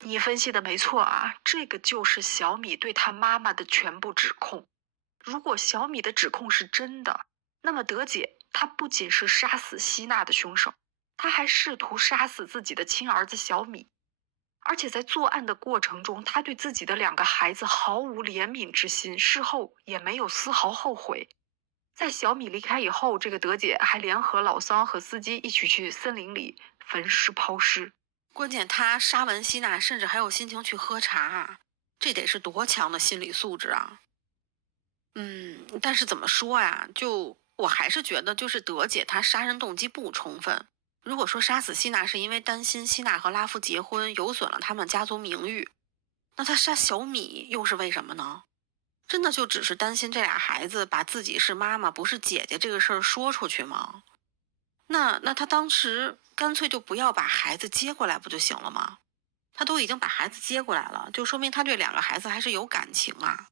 你分析的没错啊，这个就是小米对他妈妈的全部指控。如果小米的指控是真的，那么德姐她不仅是杀死希娜的凶手，她还试图杀死自己的亲儿子小米。而且在作案的过程中，她对自己的2个孩子毫无怜悯之心，事后也没有丝毫后悔。在小米离开以后，这个德姐还联合老桑和司机一起去森林里焚尸抛尸。关键他杀完希娜，甚至还有心情去喝茶，这得是多强的心理素质啊！但是怎么说呀？我还是觉得，就是德姐她杀人动机不充分。如果说杀死希娜是因为担心希娜和拉夫结婚有损了他们家族名誉，那她杀小米又是为什么呢？真的就只是担心这俩孩子把自己是妈妈不是姐姐这个事儿说出去吗？那他当时干脆就不要把孩子接过来不就行了吗？他都已经把孩子接过来了，就说明他对2个孩子还是有感情啊。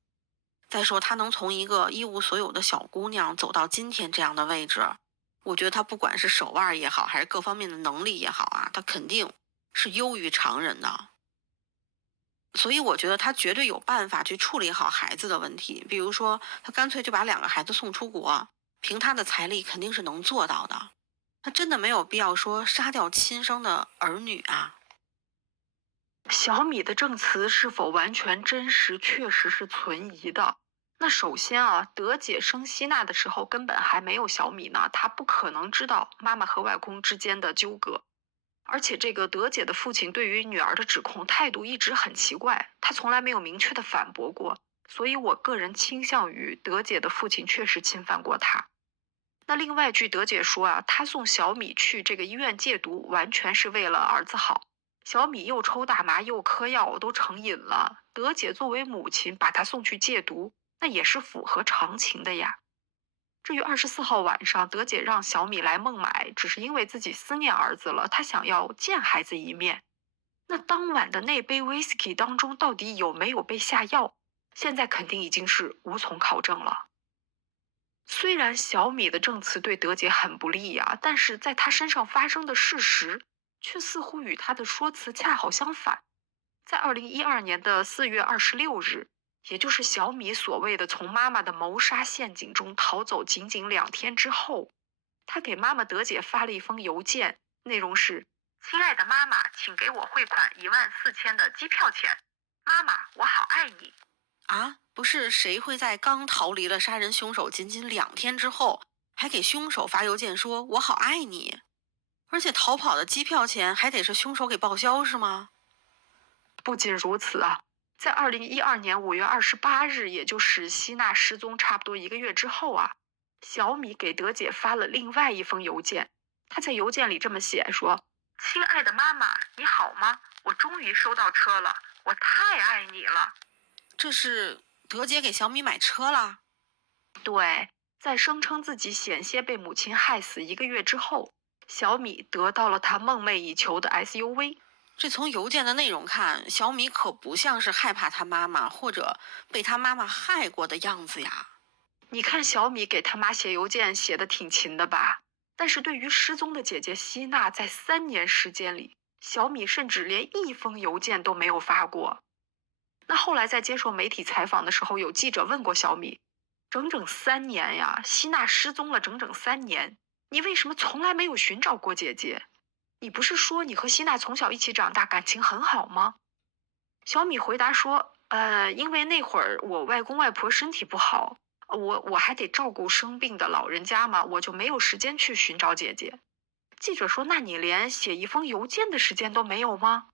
再说，她能从一个一无所有的小姑娘走到今天这样的位置，我觉得她不管是手腕也好，还是各方面的能力也好啊，她肯定是优于常人的。所以我觉得她绝对有办法去处理好孩子的问题，比如说，她干脆就把2个孩子送出国，凭她的财力肯定是能做到的。她真的没有必要说杀掉亲生的儿女啊。小米的证词是否完全真实，确实是存疑的。那首先啊，德姐生希娜的时候根本还没有小米呢，她不可能知道妈妈和外公之间的纠葛。而且这个德姐的父亲对于女儿的指控态度一直很奇怪，他从来没有明确的反驳过。所以我个人倾向于德姐的父亲确实侵犯过她。那另外据德姐说啊，她送小米去这个医院戒毒，完全是为了儿子好。小米又抽大麻又嗑药，都成瘾了。德姐作为母亲把他送去戒毒，那也是符合常情的呀。至于24号晚上，德姐让小米来孟买，只是因为自己思念儿子了，她想要见孩子一面。那当晚的那杯 whisky 当中到底有没有被下药，现在肯定已经是无从考证了。虽然小米的证词对德姐很不利呀，但是在她身上发生的事实却似乎与他的说辞恰好相反。在2012年的4月26日，也就是小米所谓的从妈妈的谋杀陷阱中逃走仅仅2天之后，他给妈妈德姐发了一封邮件，内容是：亲爱的妈妈，请给我汇款14000的机票钱。妈妈，我好爱你。啊，不是谁会在刚逃离了杀人凶手仅仅2天之后，还给凶手发邮件说“我好爱你”？而且逃跑的机票钱还得是凶手给报销是吗？不仅如此啊，在2012年5月28日，也就是希娜失踪差不多1个月之后啊，小米给德姐发了另外一封邮件。他在邮件里这么写说：亲爱的妈妈，你好吗？我终于收到车了，我太爱你了。这是德姐给小米买车了？对，在声称自己险些被母亲害死1个月之后，小米得到了她梦寐以求的 SUV。这从邮件的内容看，小米可不像是害怕他妈妈或者被他妈妈害过的样子呀。你看小米给他妈写邮件写得挺勤的吧？但是对于失踪的姐姐希娜，在3年时间里，小米甚至连1封邮件都没有发过。那后来在接受媒体采访的时候，有记者问过小米，整整3年呀，希娜失踪了整整3年，你为什么从来没有寻找过姐姐？你不是说你和希娜从小一起长大，感情很好吗？小米回答说，因为那会儿我外公外婆身体不好，我还得照顾生病的老人家嘛，我就没有时间去寻找姐姐。记者说，那你连写一封邮件的时间都没有吗？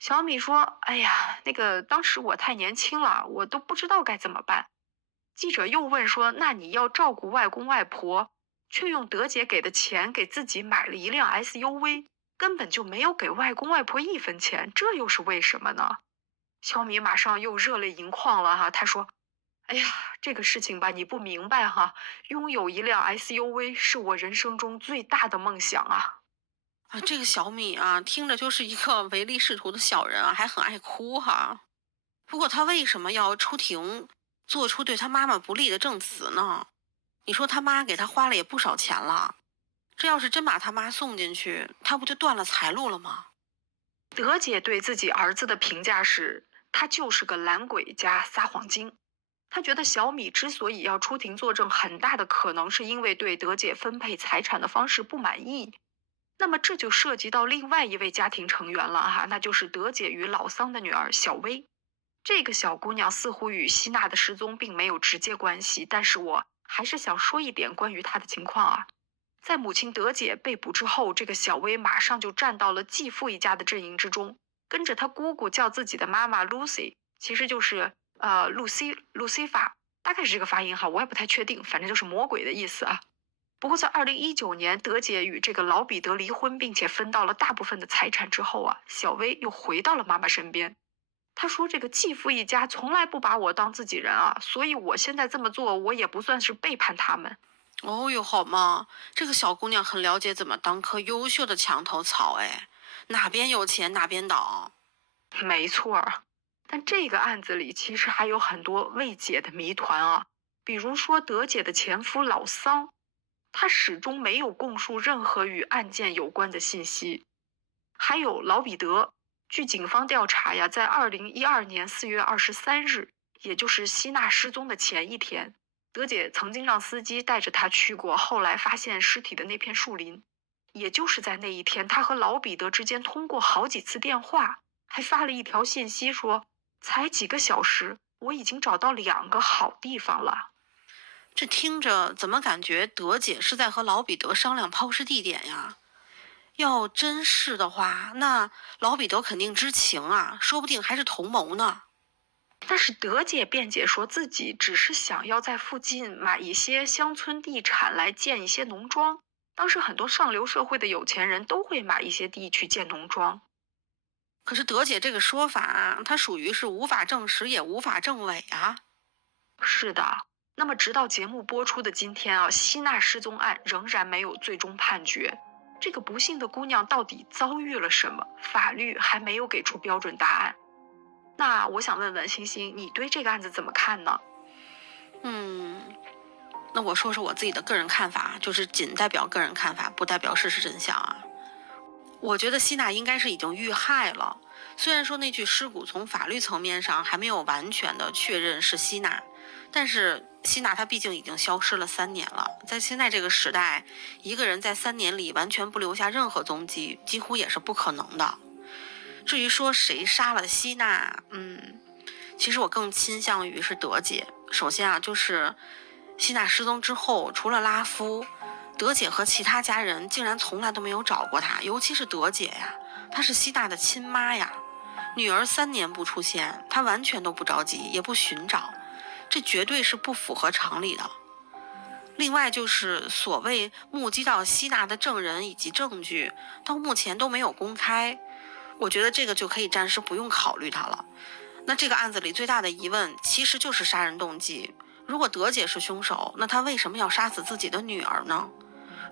小米说，哎呀，那个当时我太年轻了，我都不知道该怎么办。记者又问说，那你要照顾外公外婆，却用德姐给的钱给自己买了一辆 SUV，根本就没有给外公外婆1分钱，这又是为什么呢？小米马上又热泪盈眶了哈，他说：“哎呀，这个事情吧，你不明白哈，拥有一辆 SUV 是我人生中最大的梦想啊！”这个小米啊，听着就是一个唯利是图的小人啊，还很爱哭哈。不过他为什么要出庭做出对他妈妈不利的证词呢？你说他妈给他花了也不少钱了，这要是真把他妈送进去，他不就断了财路了吗？德姐对自己儿子的评价是，他就是个懒鬼加撒谎精。他觉得小米之所以要出庭作证，很大的可能是因为对德姐分配财产的方式不满意。那么这就涉及到另外一位家庭成员了哈，那就是德姐与老桑的女儿小薇。这个小姑娘似乎与希娜的失踪并没有直接关系，但是我还是想说一点关于她的情况啊。在母亲德姐被捕之后，这个小薇马上就站到了继父一家的阵营之中，跟着她姑姑叫自己的妈妈 Lucy，其实就是路西法，大概是这个发音哈，我也不太确定，反正就是魔鬼的意思啊。不过在2019年，德姐与这个老彼得离婚，并且分到了大部分的财产之后啊，小薇又回到了妈妈身边。她说：“这个继父一家从来不把我当自己人啊，所以我现在这么做，我也不算是背叛他们。”哦哟，好嘛，这个小姑娘很了解怎么当棵优秀的墙头草，哎，哪边有钱哪边倒。没错儿，但这个案子里其实还有很多未解的谜团啊，比如说德姐的前夫老桑，他始终没有供述任何与案件有关的信息。还有老彼得，据警方调查呀，在2012年4月23日，也就是希娜失踪的前一天，德姐曾经让司机带着她去过后来发现尸体的那片树林。也就是在那一天，她和老彼得之间通过好几次电话，还发了一条信息说：才几个小时，我已经找到2个好地方了。这听着怎么感觉德姐是在和老彼得商量抛尸地点呀？要真是的话，那老彼得肯定知情啊，说不定还是同谋呢。但是德姐辩解说自己只是想要在附近买一些乡村地产来建一些农庄。当时很多上流社会的有钱人都会买一些地去建农庄。可是德姐这个说法，它属于是无法证实也无法证伪啊。是的，那么直到节目播出的今天啊，希娜失踪案仍然没有最终判决。这个不幸的姑娘到底遭遇了什么？法律还没有给出标准答案。那我想问问星星，你对这个案子怎么看呢？那我说说我自己的个人看法，就是仅代表个人看法，不代表事实真相啊。我觉得希娜应该是已经遇害了，虽然说那具尸骨从法律层面上还没有完全的确认是希娜，但是希娜她毕竟已经消失了3年了，在现在这个时代，一个人在3年里完全不留下任何踪迹，几乎也是不可能的。至于说谁杀了希娜，其实我更倾向于是德姐。首先啊，就是希娜失踪之后，除了拉夫，德姐和其他家人竟然从来都没有找过她，尤其是德姐呀，她是希娜的亲妈呀，女儿3年不出现，她完全都不着急，也不寻找，这绝对是不符合常理的。另外就是所谓目击到希娜的证人以及证据，到目前都没有公开，我觉得这个就可以暂时不用考虑它了。那这个案子里最大的疑问其实就是杀人动机。如果德姐是凶手，那她为什么要杀死自己的女儿呢？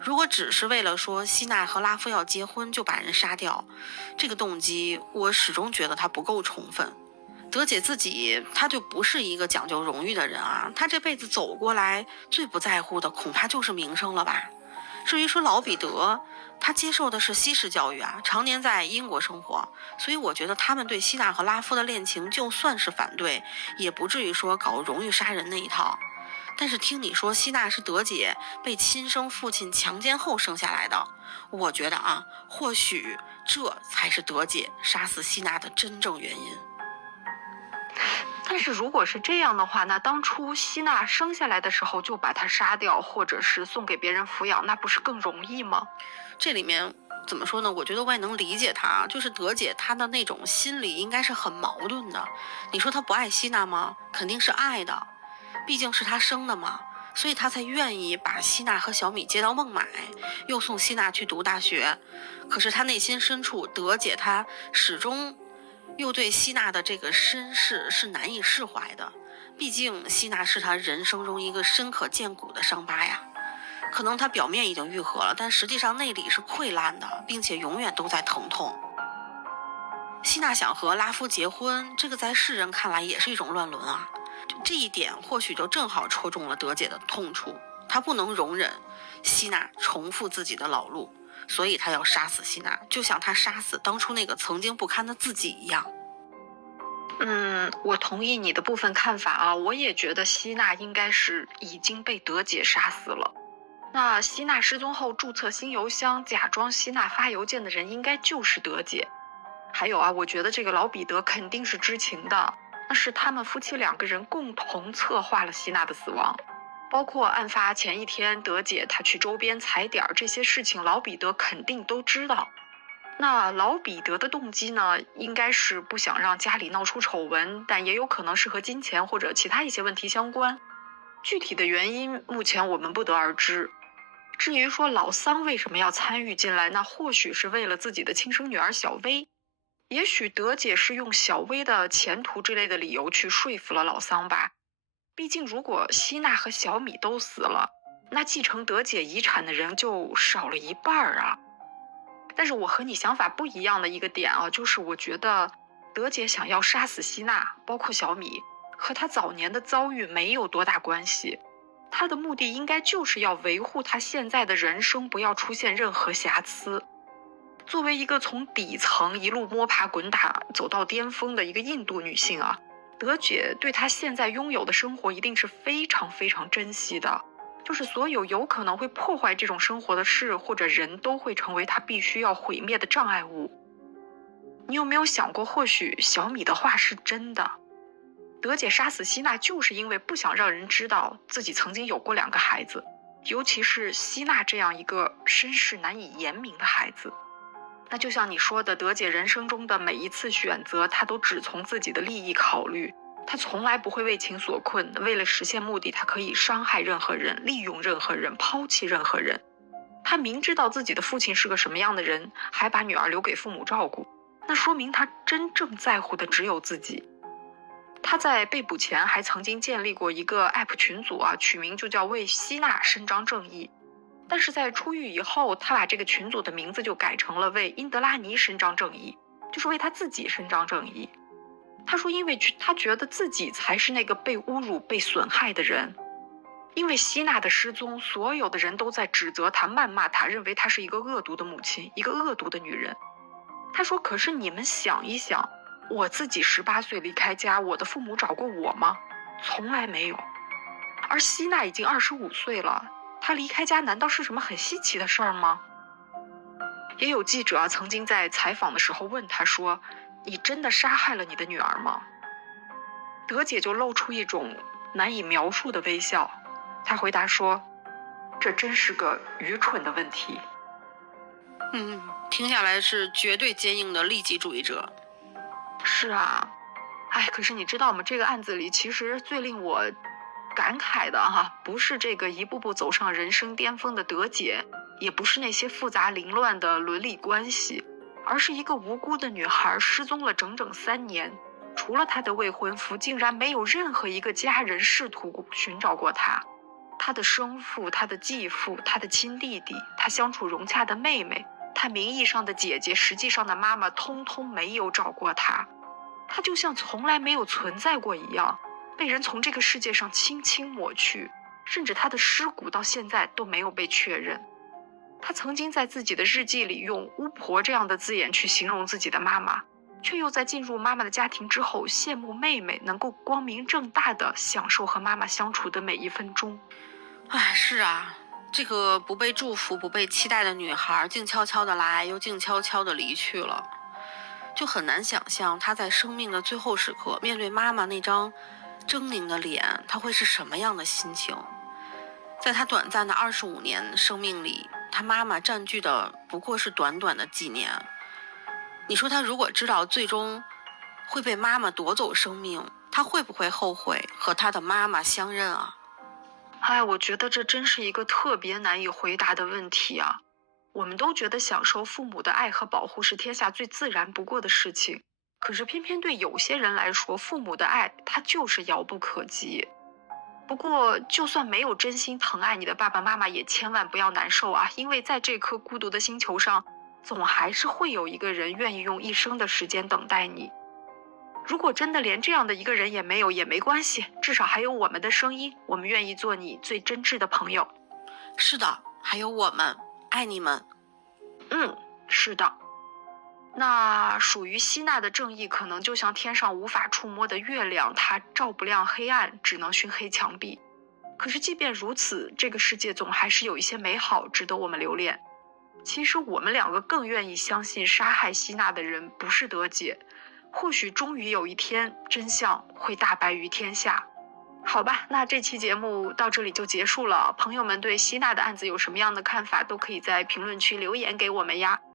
如果只是为了说希娜和拉夫要结婚就把人杀掉，这个动机我始终觉得它不够充分。德姐自己她就不是一个讲究荣誉的人啊，她这辈子走过来最不在乎的恐怕就是名声了吧。至于说老彼得，他接受的是西式教育啊，常年在英国生活，所以我觉得他们对希娜和拉夫的恋情就算是反对，也不至于说搞荣誉杀人那一套。但是听你说希娜是德姐被亲生父亲强奸后生下来的，我觉得啊，或许这才是德姐杀死希娜的真正原因。但是如果是这样的话，那当初希娜生下来的时候就把她杀掉，或者是送给别人抚养，那不是更容易吗？这里面怎么说呢？我觉得我也能理解她，就是德姐她的那种心理应该是很矛盾的。你说她不爱希娜吗？肯定是爱的，毕竟是她生的嘛，所以她才愿意把希娜和小米接到孟买，又送希娜去读大学。可是她内心深处，德姐她始终又对希娜的这个身世是难以释怀的，毕竟希娜是她人生中一个深可见骨的伤疤呀。可能她表面已经愈合了，但实际上内里是溃烂的，并且永远都在疼痛。希娜想和拉夫结婚，这个在世人看来也是一种乱伦啊。这一点或许就正好戳中了德姐的痛处，她不能容忍希娜重复自己的老路。所以他要杀死希娜，就像他杀死当初那个曾经不堪的自己一样。我同意你的部分看法啊，我也觉得希娜应该是已经被德姐杀死了。那希娜失踪后注册新邮箱，假装希娜发邮件的人应该就是德姐。还有啊，我觉得这个老彼得肯定是知情的，那是他们夫妻2个人共同策划了希娜的死亡。包括案发前一天，德姐她去周边踩点这些事情，老彼得肯定都知道。那老彼得的动机呢，应该是不想让家里闹出丑闻，但也有可能是和金钱或者其他一些问题相关。具体的原因目前我们不得而知。至于说老桑为什么要参与进来，那或许是为了自己的亲生女儿小薇，也许德姐是用小薇的前途之类的理由去说服了老桑吧。毕竟如果希娜和小米都死了，那继承德姐遗产的人就少了一半啊。但是我和你想法不一样的一个点啊，就是我觉得德姐想要杀死希娜，包括小米，和她早年的遭遇没有多大关系。她的目的应该就是要维护她现在的人生不要出现任何瑕疵。作为一个从底层一路摸爬滚打走到巅峰的一个印度女性啊，德姐对她现在拥有的生活一定是非常非常珍惜的。就是所有有可能会破坏这种生活的事或者人都会成为他必须要毁灭的障碍物。你有没有想过，或许小米的话是真的？德姐杀死希娜就是因为不想让人知道自己曾经有过2个孩子，尤其是希娜这样一个身世难以言明的孩子。那就像你说的，德姐人生中的每一次选择，她都只从自己的利益考虑。他从来不会为情所困，为了实现目的，他可以伤害任何人，利用任何人，抛弃任何人。他明知道自己的父亲是个什么样的人，还把女儿留给父母照顾，那说明他真正在乎的只有自己。他在被捕前还曾经建立过一个 app 群组啊，取名就叫为希娜伸张正义。但是在出狱以后，他把这个群组的名字就改成了为英德拉尼伸张正义，就是为他自己伸张正义。他说因为他觉得自己才是那个被侮辱被损害的人，因为希娜的失踪，所有的人都在指责他谩骂他，认为她是一个恶毒的母亲，一个恶毒的女人。他说可是你们想一想，我自己18岁离开家，我的父母找过我吗？从来没有。而希娜已经25岁了，她离开家难道是什么很稀奇的事儿吗？也有记者曾经在采访的时候问他说，你真的杀害了你的女儿吗？德姐就露出一种难以描述的微笑，她回答说，这真是个愚蠢的问题。听下来是绝对坚硬的利己主义者。是啊，可是你知道吗？这个案子里其实最令我感慨的不是这个一步步走上人生巅峰的德姐，也不是那些复杂凌乱的伦理关系，而是一个无辜的女孩失踪了整整3年，除了她的未婚夫，竟然没有任何一个家人试图寻找过她。她的生父、她的继父、她的亲弟弟、她相处融洽的妹妹、她名义上的姐姐、实际上的妈妈，通通没有找过她。她就像从来没有存在过一样，被人从这个世界上轻轻抹去，甚至她的尸骨到现在都没有被确认。他曾经在自己的日记里用巫婆这样的字眼去形容自己的妈妈，却又在进入妈妈的家庭之后羡慕妹妹能够光明正大地享受和妈妈相处的每一分钟。是啊，这个不被祝福不被期待的女孩静悄悄地来又静悄悄地离去了，就很难想象她在生命的最后时刻面对妈妈那张狰狞的脸，她会是什么样的心情。在她短暂的25年生命里，她妈妈占据的不过是短短的几年。你说她如果知道最终会被妈妈夺走生命，她会不会后悔和她的妈妈相认啊？我觉得这真是一个特别难以回答的问题啊。我们都觉得享受父母的爱和保护是天下最自然不过的事情，可是偏偏对有些人来说，父母的爱它就是遥不可及。不过就算没有真心疼爱你的爸爸妈妈，也千万不要难受啊，因为在这颗孤独的星球上，总还是会有一个人愿意用一生的时间等待你。如果真的连这样的一个人也没有，也没关系，至少还有我们的声音，我们愿意做你最真挚的朋友。是的，还有我们，爱你们。是的。那属于希娜的正义，可能就像天上无法触摸的月亮，它照不亮黑暗，只能熏黑墙壁。可是即便如此，这个世界总还是有一些美好值得我们留恋。其实我们两个更愿意相信杀害希娜的人不是德姐，或许终于有一天真相会大白于天下。好吧，那这期节目到这里就结束了。朋友们对希娜的案子有什么样的看法，都可以在评论区留言给我们呀。